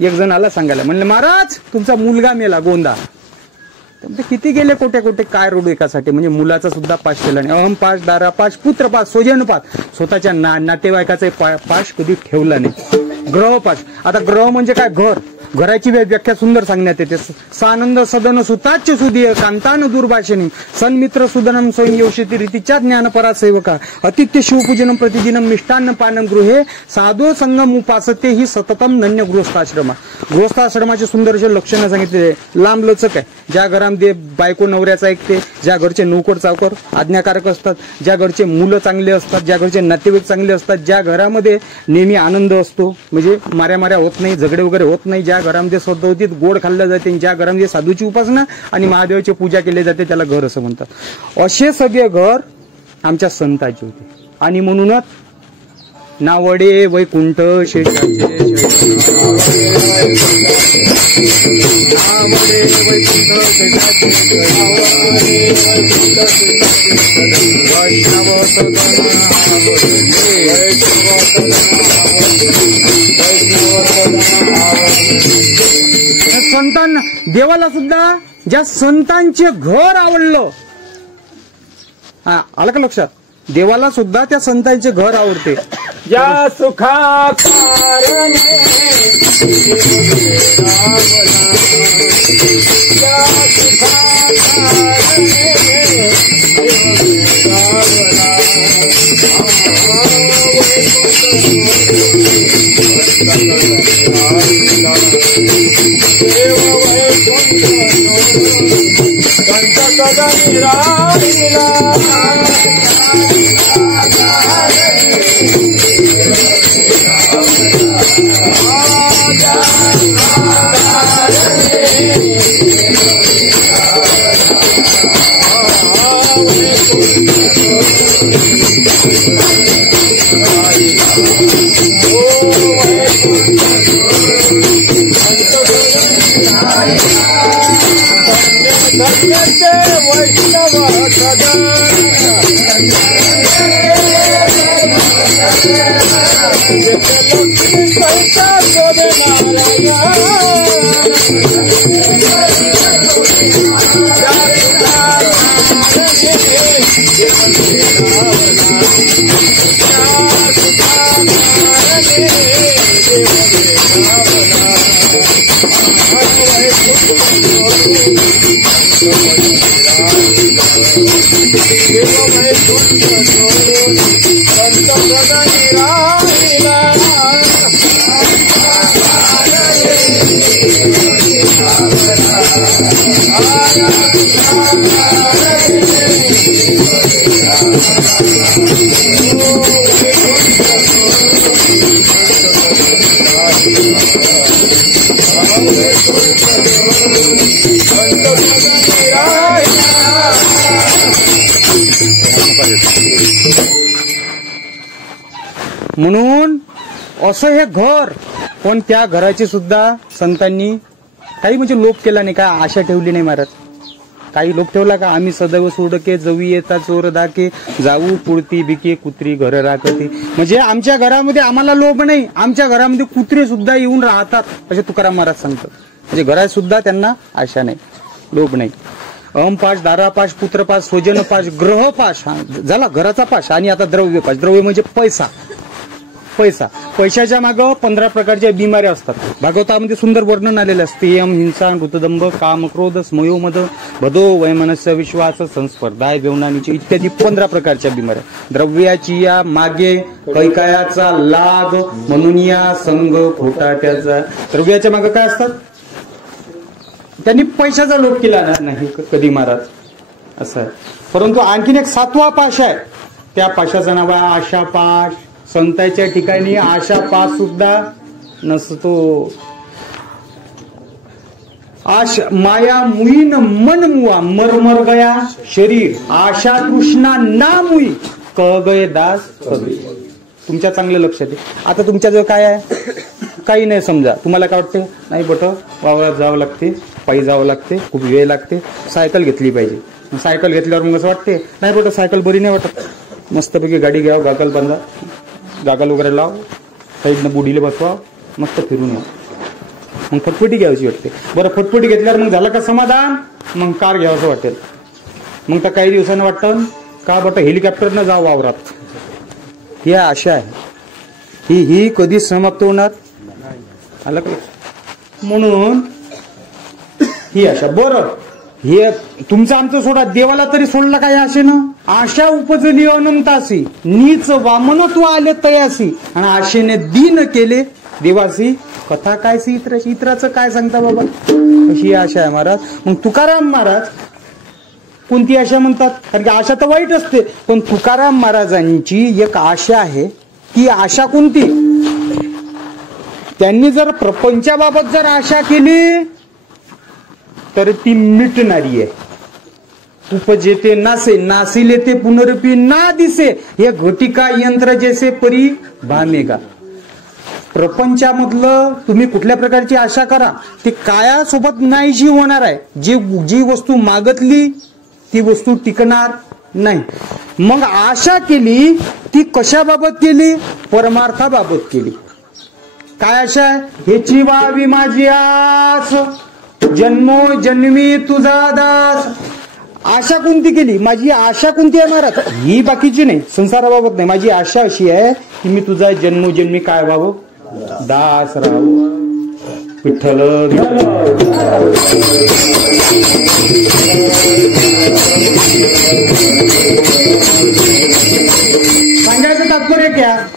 एक जण आला सांगायला, म्हणलं महाराज तुमचा मुलगा मेला गोंदा. किती गेले कोट्या कोटे काय रडू एकासाठी. म्हणजे मुलाचा सुद्धा पाश केला नाही. अहम पाश, दारा पाश, पुत्र पाश, स्वजन पाश, स्वतःच्या नातेवाईकाचा पाश कधी ठेवला नाही. ग्रह पाश. आता ग्रह म्हणजे काय? घर. घराची व्याख्या सुंदर सांगण्यात येते. सानंद सदन सुताच्य सुदीय कांतान दुर्भाषिणी सन्मित्र सुदनम स्वयंयोषिती रीतीच्या ज्ञानपरा सेवका अतिथ्य शिवपूजनम प्रतिदिनम मिष्टान्न पानम गृहे साधो संगम उपासते ही सततम नन्य गृहस्थाश्रमा. गृहस्थाश्रमाचे सुंदर असे लक्षणं सांगितले. लांब लचक आहे. ज्या घरामध्ये बायको नवऱ्याचा ऐकते, ज्या घरचे नोकर चावकर आज्ञाकारक असतात, ज्या घरचे मुलं चांगले असतात, ज्या घरचे नातेवाईक चांगले असतात, ज्या घरामध्ये नेहमी आनंद असतो, म्हणजे माऱ्या होत नाही, झगडे वगैरे होत नाही, ज्या घरामध्ये सदवतीत गोड खाल्लं जाते, ज्या घरामध्ये साधूची उपासना आणि महादेवाची पूजा केली जाते, त्याला घर असं म्हणतात. असे सगळे घर आमच्या संतांचे होते. आणि म्हणूनच नावडे वैकुंठ शेषाचे संतांना देवाला सुद्धा ज्या संतांचे घर आवडलं, आलं का लक्षात? देवाला सुद्धा त्या संतांचे घर आवडते. या सुखा कारणे म्हणून असं हे घर. पण त्या घराची सुद्धा संतांनी काही म्हणजे लोप केला नाही का, आशा ठेवली नाही महाराज. काही लोप ठेवला का? आम्ही सदैव सोडके जवी येता चोर दाके जाऊ पुरती बिके कुत्री घर राखते. म्हणजे आमच्या घरामध्ये आम्हाला लोभ नाही, आमच्या घरामध्ये कुत्रे सुद्धा येऊन राहतात असे तुकाराम महाराज सांगतात. म्हणजे घरात सुद्धा त्यांना आशा नाही, लोभ नाही. अहमपाश, दारापाश, पुत्रपाश, स्वजनपाश, ग्रहपाश, झाला घराचा पाश. आणि आता द्रव्यपाश. द्रव्य म्हणजे पैसा. पैशाच्या मागं 15 प्रकारच्या बिमाऱ्या असतात. भागवतामध्ये सुंदर वर्णन आलेलं असते. यम, हिंसा, ऋतदंभ, काम, क्रोध, स्मयोमद, भदो, वैमनस्य, विश्वास, संस्पर्धा, व्यवनानीची इत्यादी 15 प्रकारच्या बिमाऱ्या. द्रव्याची या मागे कैकायाचा लाग म्हणून या संघ खोटा त्याचा. द्रव्याच्या मागे काय असतात? त्यांनी पैशाचा लोभ केला नाही कधी महाराज असं. परंतु आणखीन एक 7वा पाश आहे. त्या पाशाचं नाव आहे आशापाश. संतांच्या ठिकाणी आशापाश सुद्धा नसतो. आशा माया मुईन मन मुआ मरमर गया शरीर आशा तृष्णा ना मुई क गये दास कबीर. तुमच्या चांगलं लक्षात आहे. आता तुमच्याजवळ काय आहे? काही नाही. समजा तुम्हाला काय वाटते? नाही बट वावरात जावं लागते, पायी जावं लागते, खूप वेळ लागते, सायकल घेतली पाहिजे. सायकल घेतल्यावर मग असं वाटते नाही बट सायकल बरी नाही वाटत, मस्तपैकी गाडी घ्यावं, गागल बांधा, गागल वगैरे लाव, साईडनं बुडीले बसवा, मस्त फिरून या. मग फटफटी घ्यायची वाटते. बरं फटफटी घेतल्यावर मग झालं का समाधान? मग कार घ्यावं वाटेल. मग तर काही दिवसानं वाटतं का बट हेलिकॉप्टरनं जावं वावरात. ही आशा आहे. ही कधी समाप्त होणार? आलं का? म्हणून ही आशा. बरं हे तुमचं आमचं सोडा, देवाला तरी सोडलं काय आशेनं? आशा उपजली अनंतासी नीच वामनत्व आले तयासी आणि आशेने दीन केले देवासी. कथा काय सी इतराची? इतराचं काय सांगता बाबा? अशी आशा आहे महाराज. मग तुकाराम महाराज कोणती आशा म्हणतात? कारण की आशा तर वाईट असते, पण तुकाराम महाराजांची एक आशा आहे. ती आशा कोणती? त्यांनी जर प्रपंचाबाबत जर आशा केली तर ती मिटणारी आहे. उपजेते नासे नासिले ते पुनरपी ना दिसे हे घटिका यंत्र जैसे परी भामेगा. प्रपंचामधलं तुम्ही कुठल्या प्रकारची आशा करा, ती कायासोबत नाहीशी होणार आहे. जी वस्तू मागतली ती वस्तू टिकणार नाही. मग आशा केली ती कशाबाबत केली? परमार्थाबाबत केली. काय आशा आहे? हेची व्हावी माझी आस जन्मो जन्मी तुझा दास. आशा कोणती केली? माझी आशा कोणती आहे महाराज? ही बाकीची नाही, संसाराबाबत नाही. माझी आशा अशी आहे की मी तुझा जन्मोजन्मी काय व्हावं? दास राहावं. विठ्ठल सांगायचं तात्पर्य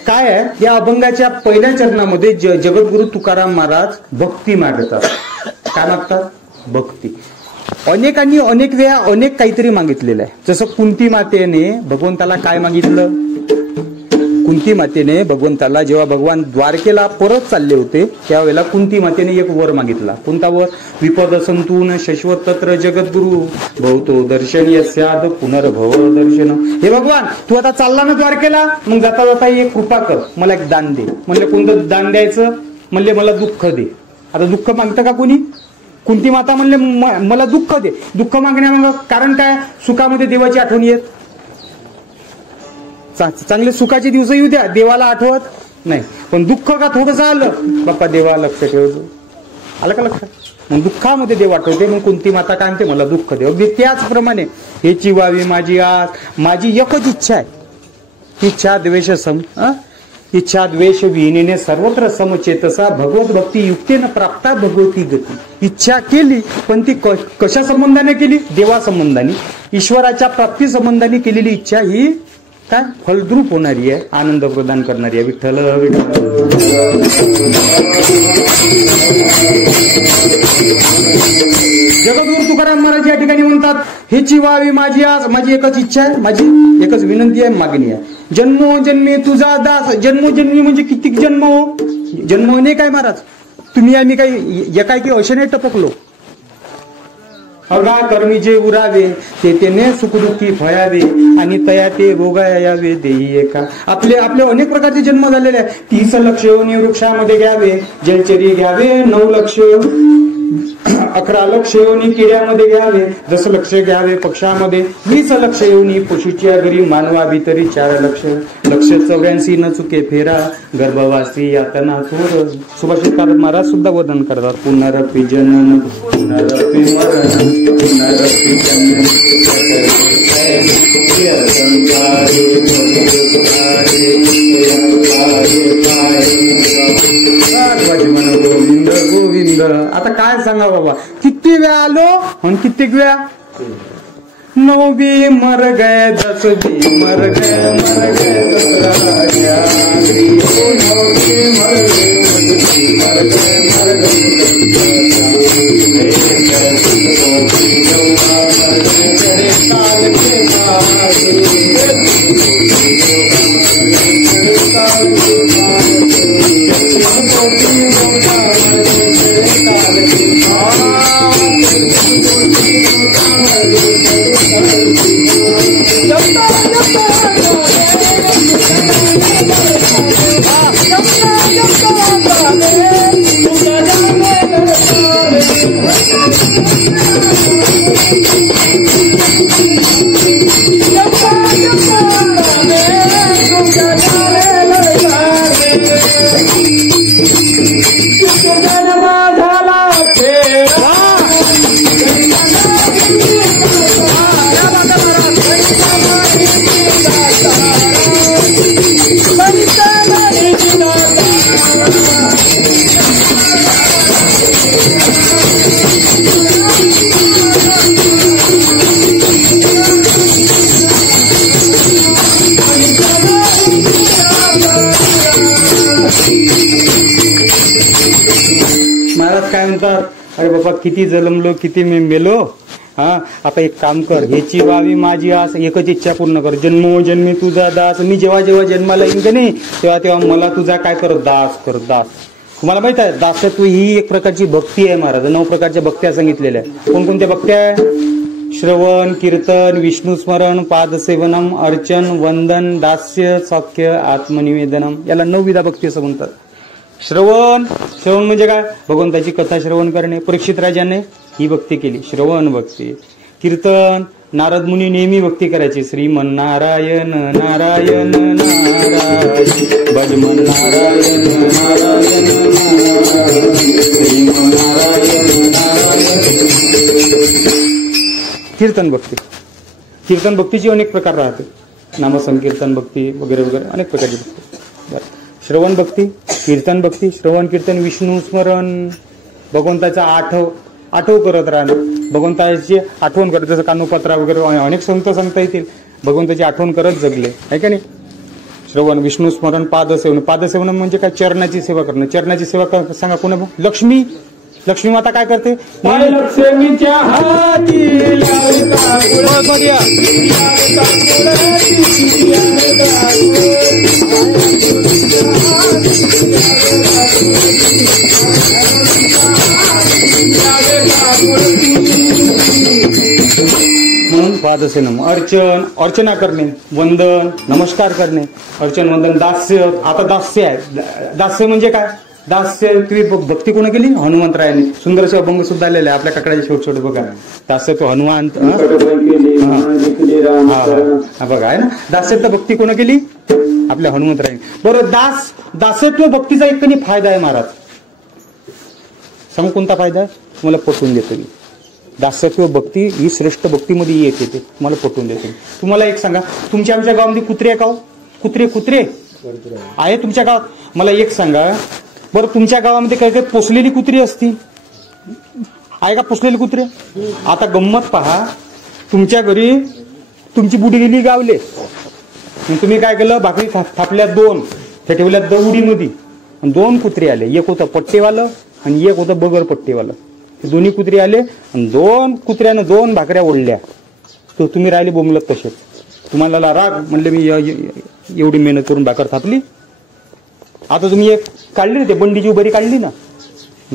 काय आहे? या अभंगाच्या पहिल्या चरणामध्ये जगद्गुरु तुकाराम महाराज भक्ती मागतात. काय मागतात? भक्ती. अनेकांनी अनेक वेळा अनेक काहीतरी मागितलेलं आहे. जसं कुंती मातेने भगवंताला काय मागितलं? कुंती मातेने भगवंताला जेव्हा भगवान द्वारकेला परत चालले होते त्यावेळेला कुंती मातेने एक वर मागितला. कोणता वर? विपद संतून शश्वत तत्र जगद्गुरु भवतो दर्शन यस्याद पुनर्भव दर्शन. हे भगवान तू आता चालला ना द्वारकेला, मग जाता जाता एक कृपा कर, मला एक दान दे. म्हणले कोणतं दान द्यायचं? म्हणले मला दुःख दे. आता दुःख मागतं का कोणी? कुंती माता म्हणले मला दुःख दे. दुःख मागण्या कारण काय? सुखामध्ये देवाची आठवण येत. चांगले सुखाचे दिवस येऊ द्या, देवाला आठवत नाही. पण दुःख का थोडंसं आलं, बाप्पा देवा लक्ष ठेवतो. आलं का लक्षात? मग दुःखामध्ये देव आठवते. मग कुंती माता काय म्हणते? मला दुःख दे. अगदी त्याचप्रमाणे हेची व्हावी माझी आस. माझी एकच इच्छा आहे. इच्छा द्वेष सम इच्छा द्वेष विहीने सर्वत्र समचेतसा भगवत भक्ती युक्तेनं प्राप्ता भगवती गती. इच्छा केली पण ती कशा संबंधाने केली? देवा संबंधाने, ईश्वराच्या प्राप्ती संबंधाने केलेली इच्छा ही काय फलद्रूप होणारी आहे, आनंद प्रदान करणारी आहे. विठ्ठल जगद्गुरु तुकाराम महाराज या ठिकाणी म्हणतात हेची व्हावी माझी आस. माझी एकच इच्छा आहे, माझी एकच विनंती आहे, मागणी आहे. जन्मोजन्मी तुझा दास. जन्मोजन्मी म्हणजे किती जन्म हो? जन्म अनेक आहे महाराज. तुम्ही आम्ही काही एकाएकी असे नाही टपकलो. अवघा कर्मी जे उरावे ते तेने सुखदुःखी फळावे आणि तया ते रोगा यावे देई एका. आपले अनेक प्रकारचे जन्म झालेले आहे. 30 लक्ष योनी वृक्षामध्ये घ्यावे, जलचरी घ्यावे 9 लक्ष, 11 लक्ष योनी किड्यामध्ये घ्यावे, 10 लक्ष घ्यावे पक्षामध्ये, 20 लक्ष योनी पशुच्या घरी, मानवा भीतरी 4 लक्ष, 84 न चुके फेरा, गर्भवासी यातना थोर. सुभाषितकार महाराज सुद्धा वर्णन करतात. पुनरपि जनन पुनरपि मरण पुनरपि जनन गोविंद गोविंद. आता काय सांगा बाबा, किती वेळा आलो आणि कित्येक वेळा? 9 भी मर गए 10 भी मर गए 17 गया 9 भी मर गए 10 भी मर गए महाराज काय म्हणतात, अरे बाबा किती जलमलो किती मी मेलो, हा आता एक काम कर, ह्याची व्हावी माझी आस, एकच इच्छा पूर्ण कर, जन्मोजन्मी तुझा दास, मी जेव्हा जेव्हा जन्माला येईन का नाही तेव्हा तेव्हा मला तुझा काय कर, दास कर, दास. तुम्हाला माहित आहे दासत्व ही एक प्रकारची भक्ती आहे महाराज. 9 प्रकारच्या भक्त्या सांगितलेल्या आहे. कोणकोणत्या भक्त्या आहे? श्रवण, कीर्तन, विष्णू स्मरण, पादसेवनम, अर्चन, वंदन, दास्य, सौख्य, आत्मनिवेदनम, याला 9 विधा भक्ती असं म्हणतात. श्रवण म्हणजे काय? भगवंताची कथा श्रवण करणे. परीक्षित राजाने ही भक्ती केली, श्रवण भक्ती. कीर्तन, नारद मुनी नेहमी भक्ती करायची, श्रीमन नारायण नारायण नारायण, भजमन नारायण नारायण नारायण, श्रीमन नारायण नारायण. कीर्तन भक्ती. कीर्तन भक्तीची अनेक प्रकार राहते, नामसंकीर्तन भक्ती वगैरे वगैरे अनेक प्रकारची भक्ती. श्रवण भक्ती, कीर्तन भक्ती, श्रवण कीर्तन, विष्णू स्मरण, भगवंताचा आठव करत राहणं, भगवंताची आठवण करत, जसं कानोपत्रा वगैरे अनेक संत सांगता येतील, भगवंताची आठवण करत जगले आहे का नाही. श्रवण, विष्णू स्मरण, पादसेवन. पादसेवन म्हणजे काय? चरणाची सेवा करणं. चरणाची सेवा सांगा कोणा? लक्ष्मी. लक्ष्मी माता काय करते? लक्ष्मीच्या हाती म्हणून पादसेनम. अर्चन, अर्चना करणे, वंदन, नमस्कार करणे, अर्चन वंदन. दास्य, आता दास्य आहे. दास्य म्हणजे काय? दास्य भक्ती कोण केली? हनुमंतरायाने. सुंदरसे अभंग सुद्धा आलेले आहे आपल्या काकड्याचे छोटे छोटे बघा. दास्य तो हनुमान बघा आहे ना. दास्यत्व भक्ती कोण केली? आपल्या हनुमंतरायाने. बरं, दासत्व भक्तीचा एक कधी फायदा आहे महाराज. सांगू कोणता फायदा आहे? तुम्हाला पटवून देतो मी. दासत्व भक्ती ही श्रेष्ठ भक्तीमध्ये येते, ते तुम्हाला पटवून देतो. तुम्हाला एक सांगा, तुमच्या आमच्या गावामध्ये कुत्रे आहे का? कुत्रे आहे तुमच्या गावात? मला एक सांगा बरं, तुमच्या गावामध्ये काही काही पोसलेली कुत्री असती आहे का? पोसलेली कुत्रे. आता गंमत पहा, तुमच्या घरी तुमची बुडी गेली गावले, तुम्ही काय केलं? भाकरी थापल्या 2, त्या ठेवल्या दौडीमध्ये. 2 कुत्रे आले, एक होतं पट्टेवालं आणि एक होतं बगर पट्टेवालं. दोन्ही कुत्रे आले आणि 2 कुत्र्यानं 2 भाकऱ्या ओढल्या. तर तुम्ही राहिले बोंबलत तसेच. तुम्हाला राग, म्हणले मी एवढी मेहनत करून भाकर थापली. आता तुम्ही एक काढली ते बंडीची उभारी काढली ना,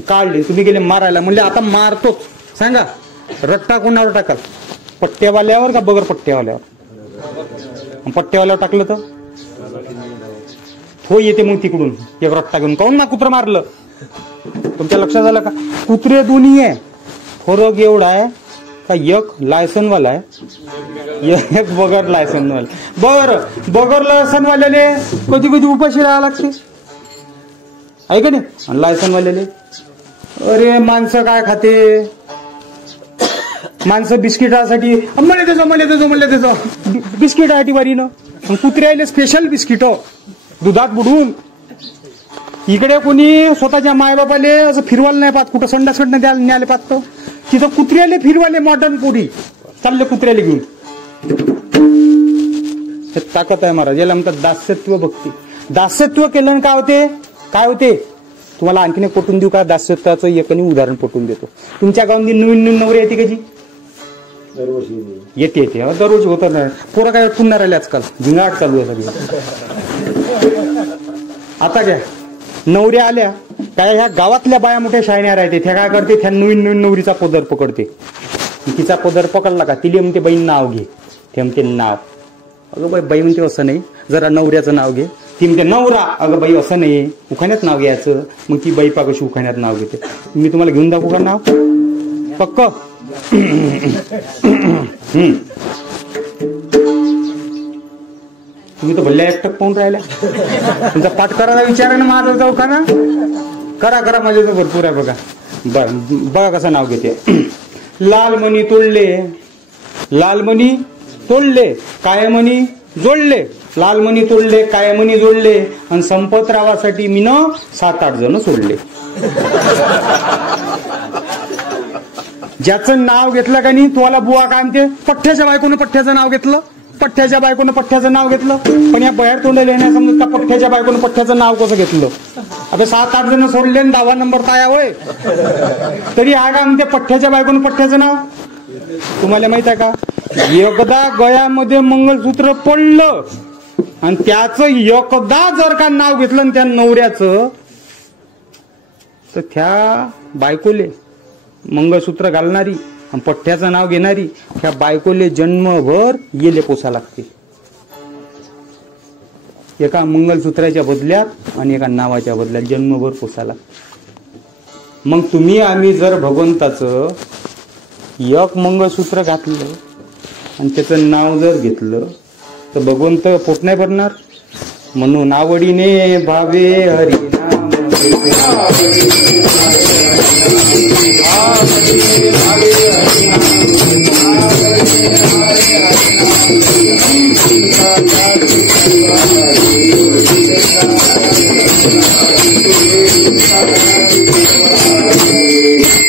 काढली, तुम्ही गेले मारायला, म्हणले आता मारतोच. सांगा रट्टा कोणावर टाकाल? पट्ट्यावाल्यावर का बगर पट्ट्यावाल्यावर? पट्ट्यावाल्यावर टाकलं तर हो येते मग तिकडून एक रट्टा घेऊन, काऊन ना कुत्रं मारलं. तुमच्या लक्षात आलं का? कुत्रे दोन्ही आहे, फरक एवढा आहे का एक लायसनवाला आहे, एक बगर लायसनवाला. बगर लायसनवाल्याने कधी कधी उपाशी राहावं लागते आहे का नाही. आणि लायसनवाल्याने, अरे माणसं काय खाते? माणसं बिस्किटासाठी मला त्याचं बिस्किटासाठी वारीनं. कुत्र्याला स्पेशल बिस्किट दुधात बुडवून. इकडे कोणी स्वतःच्या मायबापाले असं फिरवायला नाही पाहत, कुठं संडासकडनं न्यायला पाहतो. तिथं कुत्र्याले फिरवाले मॉडर्न पोरी चालले कुत्र्याला घेऊन. हे ताकद आहे महाराज, याला म्हणतात दास्यत्व भक्ती. दास्यत्व केलं काय होते? काय होते तुम्हाला आणखीन एक पटवून देऊ का? दास्यत्वाचं एकही उदाहरण पटवून देतो. तुमच्या गावात नवीन नवरी येते कधी? येते दररोज होत नाही. पोरं काय पुन्हा राहिले आजकाल, झिंगाट चालू आहे सगळी. आता काय नवऱ्या आल्या काय, ह्या गावातल्या बाया मोठ्या शायण्या राहते, त्या काय करते, त्या नवीन नवरीचा पदर पकडते. तिचा पदर पकडला का तिले म्हणते बाई नाव घे. ते म्हणते नाव. अगं बाई म्हणते असं नाही, जरा नवऱ्याचं नाव घे. ती म्हणते नवरा. अगं बाई असं नाही, उखाण्यात नाव घ्यायचं. मग ती बाई पा कशी उखाण्यात नाव घेते. मी तुम्हाला घेऊन दाखवू का नाव? पक्क. तुम्ही तर भल्ल्या एकटक पाहून राहिल्या. तुमचा पाठ करायला विचारा ना माझा जाऊ का ना. करा माझ्या तर भरपूर आहे बघा. बघा कसं नाव घेते. लालमणी तोडले, लालमणी तोडले, कायमणी जोडले. लालमणी तोडले, कायमणी जोडले आणि संपतरावासाठी मी 7-8 जण सोडले. ज्याचं नाव घेतलं का नाही तुम्हाला बुवा काय म्हणते, पठ्ठ्याच्या बायकोनं पठ्ठ्याचं नाव घेतलं, पठ्ठ्याच्या बायकोनं पठ्ठ्याचं नाव घेतलं. पण या बाहेर तोंड लिहिण्या समजत का पठ्ठ्याच्या बायकोनं पठ्ठ्याचं नाव कसं घेतलं. अबे 7-8 जण सोडले आणि 10वा नंबर काय होय. तरी हा का म्हणते पठ्ठ्याच्या बायकोनं पठ्ठ्याचं नाव. तुम्हाला माहित आहे का, एकदा गळ्यामध्ये मंगळसूत्र पडलं आणि त्याचं एकदा जर का नाव घेतलं आणि त्या नवऱ्याचं, तर त्या बायकोले मंगळसूत्र घालणारी आणि पठ्ठ्याचं नाव घेणारी त्या बायकोले जन्मभर येले पोसा लागते. एका मंगळसूत्राच्या बदल्यात आणि एका नावाच्या बदल्यात जन्मभर पोसा लागते. मग तुम्ही आम्ही जर भगवंताचं एक मंगळसूत्र घातलं आणि त्याचं नाव जर घेतलं तर भगवंत पोट नाही भरणार. म्हणून आवडीने भावे हरिनाम,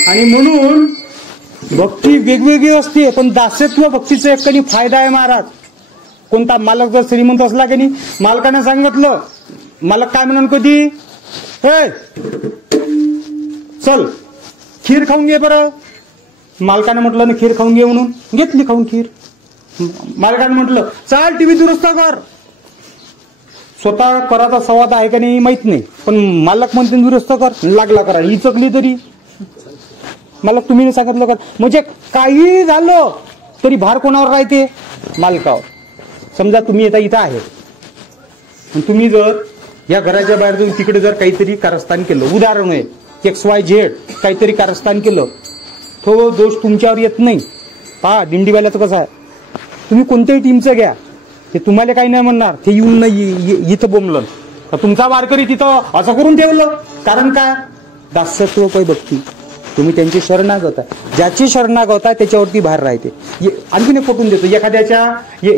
आणि म्हणून भक्ती वेगवेगळी असते, पण दास्यत्व भक्तीचा एक काही फायदा आहे महाराज. कोणता मालक जर श्रीमंत असला की नाही, मालकाने सांगितलं, मालक काय म्हणून कधी, चल खीर खाऊन घे बरं. मालकाने म्हटलं ना खीर खाऊन घे म्हणून, घेतली खाऊन खीर. मालकाने म्हटलं चाल टीव्ही दुरुस्त कर. स्वतः कराचा संवाद आहे का नाही माहित नाही, पण मालक म्हणते दुरुस्त कर, लागला करा. ही चकली तरी मालक तुम्ही सांगितलं कर. म्हणजे काही झालं तरी भार कोणावर राहते, मालकावर. समजा तुम्ही आता इथं आहे, तुम्ही जर या घराच्या बाहेर जाऊन तिकडे जर काहीतरी कारस्थान केलं, उदाहरण आहे XYZ काहीतरी कारस्थान केलं, तो दोष तुमच्यावर येत नाही. पहा दिंडीवाल्याचं कसं आहे, तुम्ही कोणत्याही टीमचं घ्या, ते तुम्हाला काही नाही म्हणणार, ते येऊन नाही इथं बोंबलं तर तुमचा वारकरी तिथं असं करून ठेवलं. कारण काय, दास्यत्व पै भक्ती. तुम्ही त्यांची शरणागत आहे, ज्याची शरणागत आहे त्याच्यावरती बाहेर राहते. आणखीन एक पटून देतो,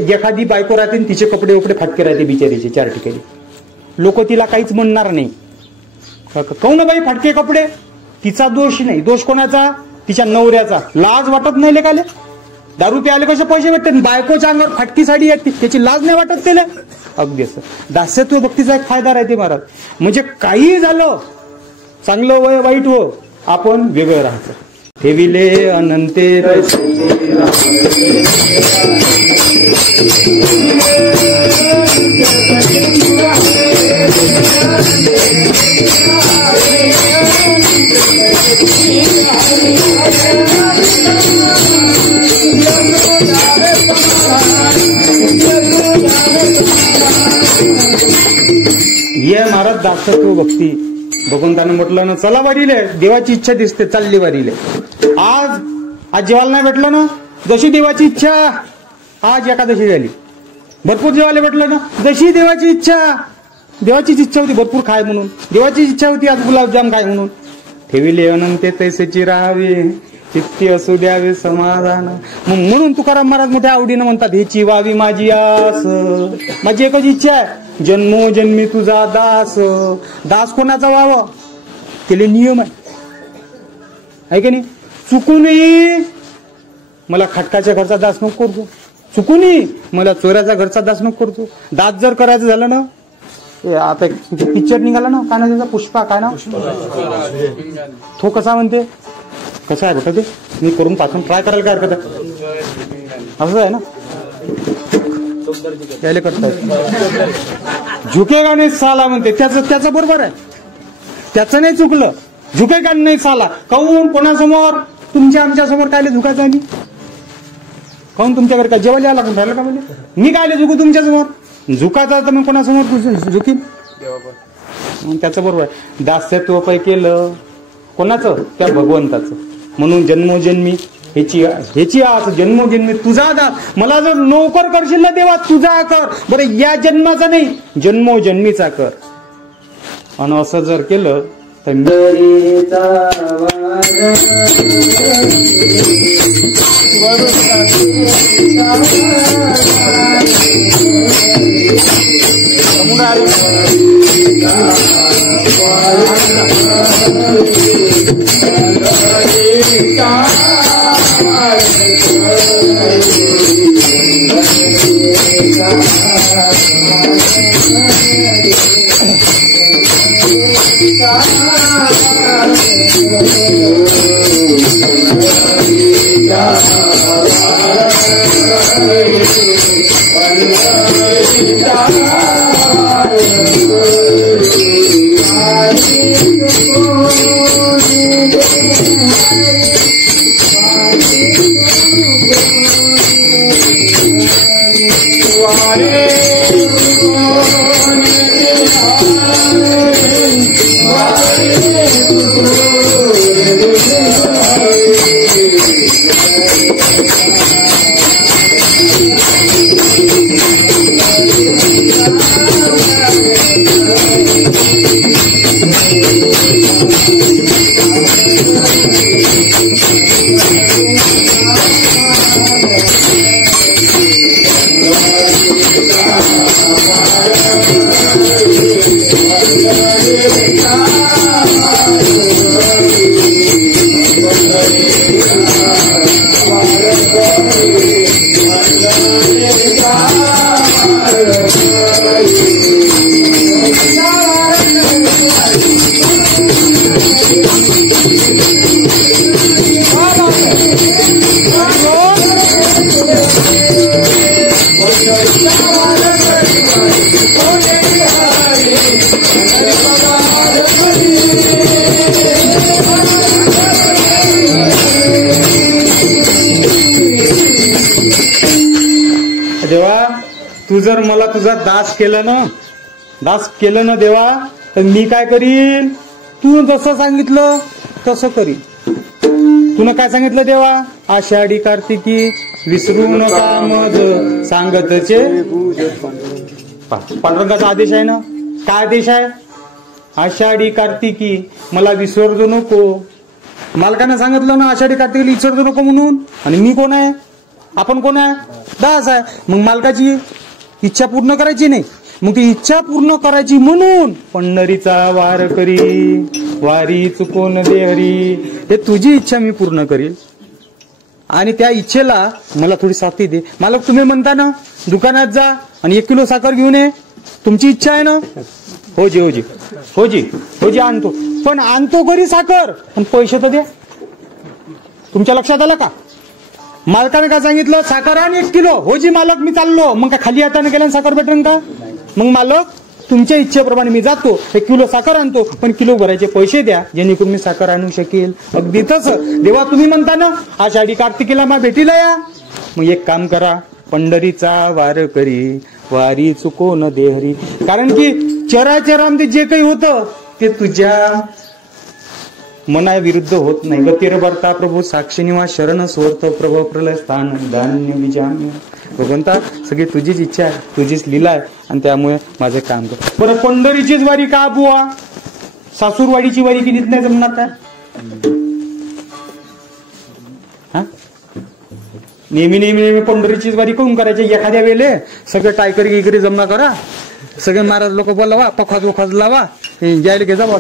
एखादी बायको राहते तिचे कपडे वपडे फाटके राहते बिचारीचे 4 ठिकाणी, लोक तिला काहीच म्हणणार नाही. कहू ना बाई फाटके कपडे, तिचा दोष नाही. दोष कोणाचा, तिच्या नवऱ्याचा. लाज वाटत नाही लेकाले. दारू प्यायले कसे पैसे भेटतात, बायकोच्या अंगावर फाटकी साडी येते त्याची लाज नाही वाटत त्याला. अगदी असं दास्यत्व भक्तीचा एक फायदा राहते महाराज. म्हणजे काही झालं, चांगलं वय वाईट हो, आपण वेगळं राहायचं. ठेविले अनंते ये महाराज दास्यत्व भक्ती. भगवंतानं म्हटलं ना चला वारीले, देवाची इच्छा दिसते, चालली वारीले. आज जेवायला नाही भेटलं ना, जशी देवाची इच्छा. आज एकादशी झाली, भरपूर जेवायला भेटलं ना, जशी देवाची इच्छा. देवाचीच इच्छा होती भरपूर खाय म्हणून, देवाची इच्छा होती आज गुलाबजाम खाय म्हणून. ठेविले अनंते तैसेची राहावे, चित्ती असू द्यावे समाधान. म्हणून तुकाराम महाराज मोठ्या आवडीनं म्हणतात, हेची व्हावी माझी आस. माझी एकच इच्छा आहे, जन्मोजन्मी तुझा दास. दास कोणाचा व्हावं, केले नियम आहे की नाही. चुकूनही मला खटकाच्या घरचा दास नको करतो, चुकूनही मला चोऱ्याचा घरचा दास नको करतो. दास जर करायचं झालं ना, आता पिक्चर निघाला ना, काय ना त्याचा पुष्पा, काय ना तो कसा म्हणते, कसं आहे बेटा ते, मी करून पाठवून ट्राय करायला काय हरकत आहे. असं आहे ना, त्याला करतात झुकेगा नाही साला म्हणते. त्याचं बरोबर आहे, त्याचं नाही चुकलं. झुकेगा नाही साला काहून, कोणासमोर, तुमच्या आमच्या समोर कायले झुकायचं आम्ही. काहून तुमच्याकडे काय जेवायला यायला लागून राहिलं का म्हणजे, मी कायले झुकू तुमच्या समोर. झुकायचा तर मग कोणासमोर झुकीन, त्याचं बरोबर आहे. दास्यत्व पै केलं कोणाचं, त्या भगवंताचं. म्हणून जन्मोजन्मी ह्याची आस जन्मोजन्मी तुझा दास. मला जर नोकर करशील ना देवा तुझा कर, बरं या जन्माचा नाही जन्मोजन्मीचा कर. आणि असं जर केलं तर देवा तू जर मला तुझा दास केलं ना देवा, तर मी काय करीन, तू जसं सांगितलं तसं करीन. तुला काय सांगितलं देवा, आषाढी कार्तिकी विसरू नका मज सांगतचे. पांडुरंगाचा आदेश आहे ना. काय आदेश आहे, आषाढी कार्तिकी मला विसरू नको. मालकानं सांगितलं ना आषाढी कार्तिकीला विसरू नको म्हणून. आणि मी कोण आहे, आपण कोण आहे, दास आहे. मग मालकाची इच्छा पूर्ण करायची नाही, मग ती इच्छा पूर्ण करायची म्हणून पंढरीचा वार करी वारी चुकून देहरी, हे तुझी इच्छा मी पूर्ण करील. आणि त्या इच्छेला मला थोडी साथी दे. मालक तुम्ही म्हणता ना दुकानात जा आणि 1 किलो साखर घेऊन ये, तुमची इच्छा आहे ना. हो जी आणतो, पण आणतो घरी साखर पण पैसे तर द्या. तुमच्या लक्षात आलं का. मालकाने काय सांगितलं, साखर आण 1 किलो. हो जी मालक मी चाललो. मग काय खाली हाताने गेल्याने साखर भेटेल का. मग मालक तुमच्या इच्छेप्रमाणे मी जातो, 1 किलो साखर आणतो, पण किलो भरायचे पैसे द्या जेणेकरून मी साखर आणू शकेल. अगदी तसं देवा तुम्ही म्हणता ना आषाढी कार्तिकीला मा भेटीला या. मग एक काम करा, पंढरीचा वार करी वारी चुकोन देहरी. कारण की चराचरामध्ये जे काही होतं ते तुझ्या मनाविरुद्ध होत नाही. गतीर भरता प्रभू साक्षी निवास शरण स्वर्थ प्रभू प्रलय स्थान धान्य विजाम्य. भगवंता सगळी तुझीच इच्छा आहे, तुझीच लीला आहे, आणि त्यामुळे माझे काम कर. बरं पंढरीचीच वारी का बुवा, सासूरवाडीची वारी केलीच नाही जमणार काय. नेहमी पंढरीचीच वारी कोण करायची. एखाद्या वेळे सगळे टायकर गिगरी जमना करा, सगळे महाराज लोक बोलावा, पखाज लावा, जायला घे जावा.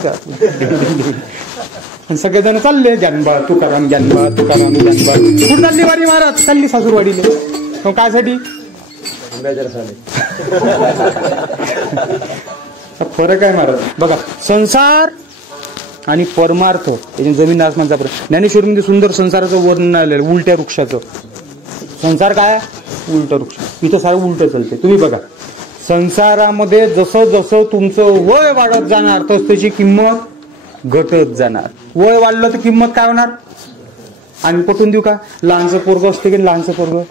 सगळेजण चालले जानबा तुकाराम कुठं चालली वारी महाराज, चालली सासूरवाडीला. कायसाठी, फरक आहे महाराज. बघा संसार आणि परमार्थ याच्या जमीन आसमानचा फरक. ज्ञानेश्वरीमध्ये सुंदर संसाराचं वर्णन आलेलं, उलट्या वृक्षाचं. संसार काय, उलट वृक्ष. इथं सारं उलट चालते. तुम्ही बघा संसारामध्ये जसं जसं तुमचं वय वाढत जाणार तस त्याची किंमत घटत जाणार. वय वाढलं तर किंमत काय होणार. आम्ही पटवून देऊ का, लहानचं पोरग असते की लहानचं पोरग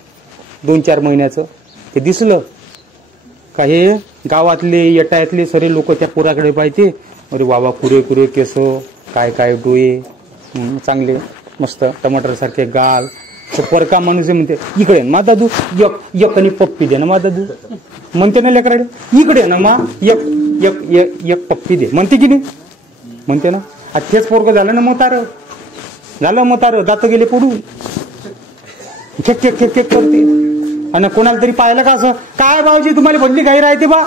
2-4 महिन्याचं, ते दिसलं का हे गावातले येटायतले सरे लोक त्या पोराकडे पाहिजे. अरे बाबा कुरे केस, काय डोळे चांगले मस्त टमाटर सारखे गाल, परका माणूस म्हणते इकडे मा दादू एक आणि पप्पी दे ना मा दादू म्हणते ना लेकराडे इकडे ना मा एक पप्पी दे म्हणते की नाही म्हणते ना अठ्ठेच पोरग झालं ना मोतार दात गेले पडून खेक खेक खेक खेक करते आणि कोणाला तरी पाहिलं का असं काय भाऊजी तुम्हाला बदली काही राहते बा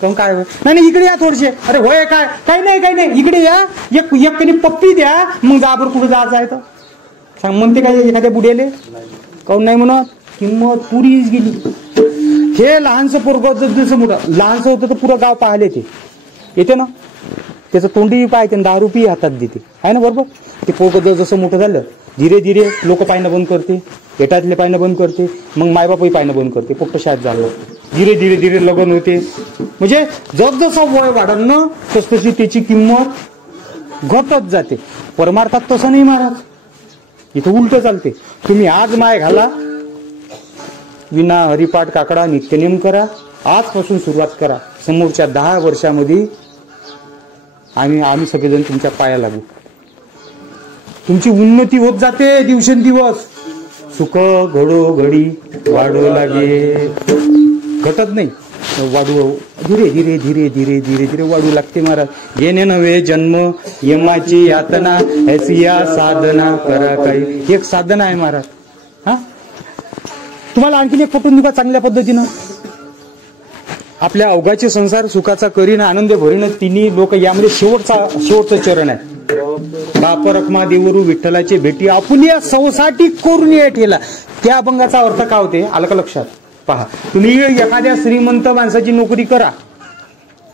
काऊन काय नाही इकडे या थोडीशे अरे होय काय काही नाही इकडे या एक कधी पप्पी द्या मग जाबर कुठे जायचं आहे तर सांग म्हणते काय एखाद्या बुड्याले काऊन नाही म्हणत किंमत पुरीच गेली. हे लहानसं पोरग जसं मोठं लहानसं होतं तर पुरं गाव पाहिले ते येते ना त्याचं तोंडी पाहते 10 रुपये हातात देते आहे ना बरोबर. ते पोरग जसं मोठं झालं धीरे धीरे लोक पाहणं बंद करते एटातले पाहणं बंद करते मग मायबापही पाहणं बंद करते पोट्ट शाळेत झालं धीरे धीरे धीरे लग्न होते. म्हणजे जसजसं वय वाढन ना तसतशी त्याची किंमत घटत जाते. परमार्थात तसं नाही महाराज इथं उलट चालते. तुम्ही आज माय घाला विना हरिपाठ काकडा नित्यनेम करा आजपासून सुरुवात करा समोरच्या 10 वर्षामध्ये आम्ही सगळेजण तुमच्या पाया लागू. तुमची उन्नती होत जाते दिवसेंदिवस. सुख घडो घडी वाढो लागे घटत नाही वाढू धीरे धीरे धीरे धीरे धीरे धीरे वाढू लागते महाराज. येणे नव्हे जन्म यमाची यातना ऐसिया साधना करा काही एक साधना आहे महाराज. हा तुम्हाला आणखीन एक पटवून देऊ का चांगल्या पद्धतीनं. आपल्या अवघाचे संसार सुखाचा करीन आनंद भरीन तिन्ही लोक यामध्ये शेवटचं चरण आहे. बाप रखमा देवरू विठ्ठलाचे भेटी आपुल्या सौसाठी करून ये ठेला. त्या अभंगाचा अर्थ काय होते आलं का लक्षात पहा. तुम्ही एखाद्या श्रीमंत माणसाची नोकरी करा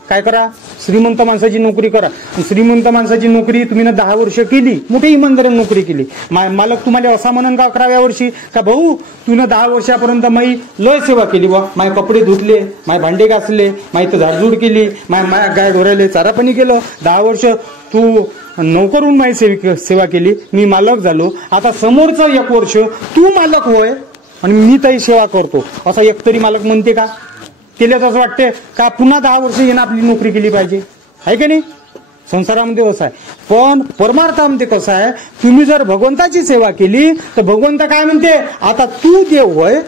काय करा श्रीमंत माणसाची नोकरी करा. श्रीमंत माणसाची नोकरी तुम्ही 10 वर्ष केली मोठी इमानदारीने नोकरी केली. मालक तुम्हाला असा म्हणून का 11व्या वर्षी का भाऊ तू 10 वर्षापर्यंत माई लय सेवा केली बा माय कपडे धुतले माय भांडे घासले माई तर झाडझूड केली माय गाय ढोराले चारा पाणी केलं 10 वर्ष तू नोकरून माई सेवा केली मी मालक झालो. आता समोरचं 1 वर्ष तू मालक होय आणि मी ताई सेवा करतो असा एकतरी मालक म्हणते का. तिला असं वाटते का पुन्हा 10 वर्ष येणं आपली नोकरी केली पाहिजे आहे की नाही. संसारामध्ये असं आहे. पण परमार्थामध्ये कसं आहे तुम्ही जर भगवंताची सेवा केली तर भगवंत काय म्हणते आता तू देव होय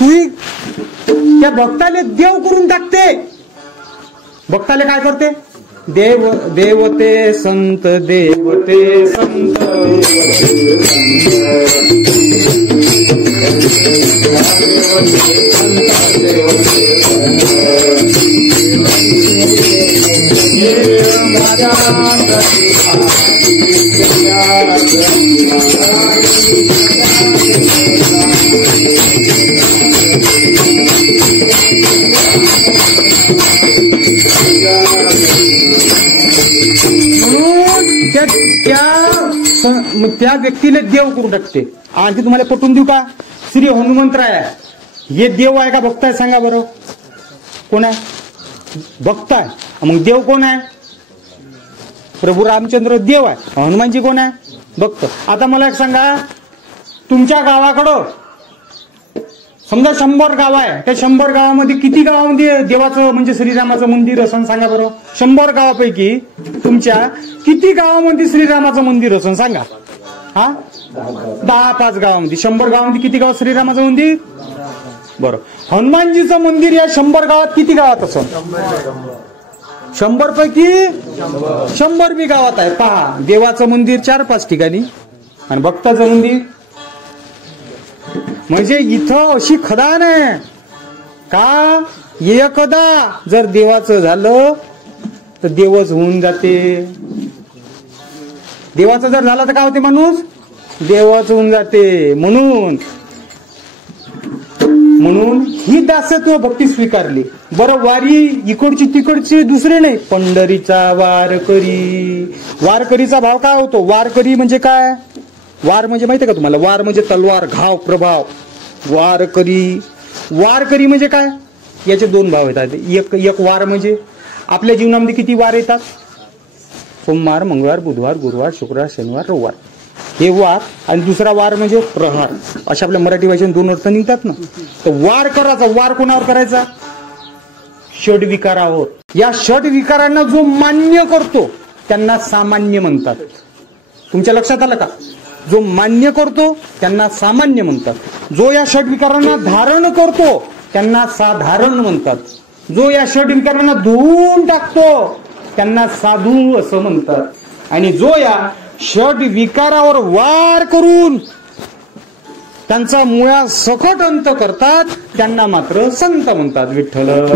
तू त्या भक्ताले देव करून टाकते. भक्ताले काय करते देवते संत देवते संत त्या व्यक्तीला देव करून टाकते. आणखी तुम्हाला पटवून देऊ का श्री हनुमंतराय हे देव आहे का भक्त आहे सांगा बरं. कोण आहे भक्त आहे. मग देव कोण आहे प्रभू रामचंद्र देव आहे. हनुमानजी कोण आहे भक्त. आता मला एक सांगा तुमच्या गावाकडं समजा 100 गाव आहे त्या 100 गावामध्ये किती गावामध्ये देवाचं म्हणजे श्रीरामाचं मंदिर असं सांगा बरं. 100 गावापैकी तुमच्या किती गावामध्ये श्रीरामाचं मंदिर असं सांगा. हा 10-5 गावामध्ये 100 गावामध्ये किती गाव श्रीरामाचं मंदिर बरं. हनुमानजीचं मंदिर या 100 गावात किती गावात असं 100 पैकी 100 बी गावात आहे. पहा देवाचं मंदिर 4-5 ठिकाणी आणि भक्ताचं मंदिर म्हणजे इथं अशी खदान आहे का एकदा जर देवाचं झालं तर देवच होऊन जाते. देवाचं जर झालं तर काय होते माणूस देवच होऊन जाते. म्हणून ही दासत्व भक्ती स्वीकारली. बरं वारी इकडची तिकडची दुसरे नाही. पंढरीचा वारकरीचा भाव काय होतो. वारकरी म्हणजे काय वार म्हणजे माहितीये का तुम्हाला. वार म्हणजे तलवार घाव प्रभाव. वारकरी म्हणजे काय याचे 2 भाव येतात. एक वार म्हणजे आपल्या जीवनामध्ये किती वार येतात सोमवार मंगळवार बुधवार गुरुवार शुक्रवार शनिवार रविवार हे वार. आणि दुसरा वार म्हणजे प्रहार. अशा आपल्या मराठी भाषेत 2 अर्थ निघतात ना. तर वार करायचा वार कोणावर करायचा षड्विकारावर. या षड्विकारांना जो मान्य करतो त्यांना सामान्य म्हणतात. तुमच्या लक्षात आलं का जो मान्य करतो त्यांना सामान्य म्हणतात. जो या षड्विकारांना धारण करतो त्यांना साधारण म्हणतात. जो या षड्विकारांना धुवून टाकतो त्यांना साधू असं म्हणतात. आणि जो या षड्विकारावर वार करून त्यांचा मुळा सकट अंत करतात त्यांना मात्र संत म्हणतात. विठ्ठल.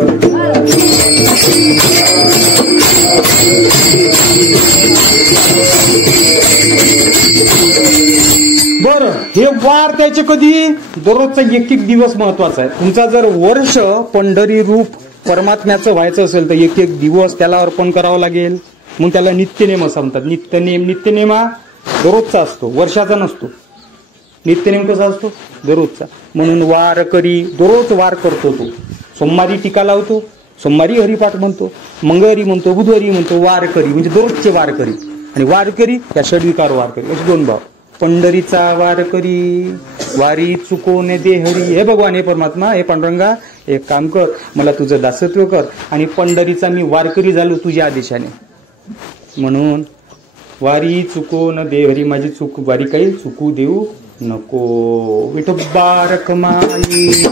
बरं, हे वार त्याचे कधी? दररोजचा एक एक दिवस महत्वाचा आहे. तुमचा जर वर्ष पंढरी रूप परमात्म्याचं व्हायचं असेल तर एक एक दिवस त्याला अर्पण करावं लागेल. मग त्याला नित्यनेम असं म्हणतात. नित्यनेम हा दररोजचा असतो, वर्षाचा नसतो. नित्यनेम कसा असतो? दररोजचा. म्हणून वार करी, दररोज वार करतो तो. सोमवारी टीका लावतो, सोमवारी हरिपाठ म्हणतो, मंगळवारी म्हणतो, बुधवारी म्हणतो. वारकरी म्हणजे दररोजचे वारकरी. आणि वारकरी या षड्विकार वारकरी असे दोन भाव. पंढरीचा वारकरी, वारी चुकोने दे हरी. हे भगवान, हे परमात्मा, हे पांडुरंगा, एक काम कर, मला तुझं दासत्व कर आणि पंढरीचा मी वारकरी झालो तुझ्या आदेशाने. म्हणून वारी चुकोन दे हरी, माझी चूक वारी काही चुकू देऊ नको. विठोबा रखमाई.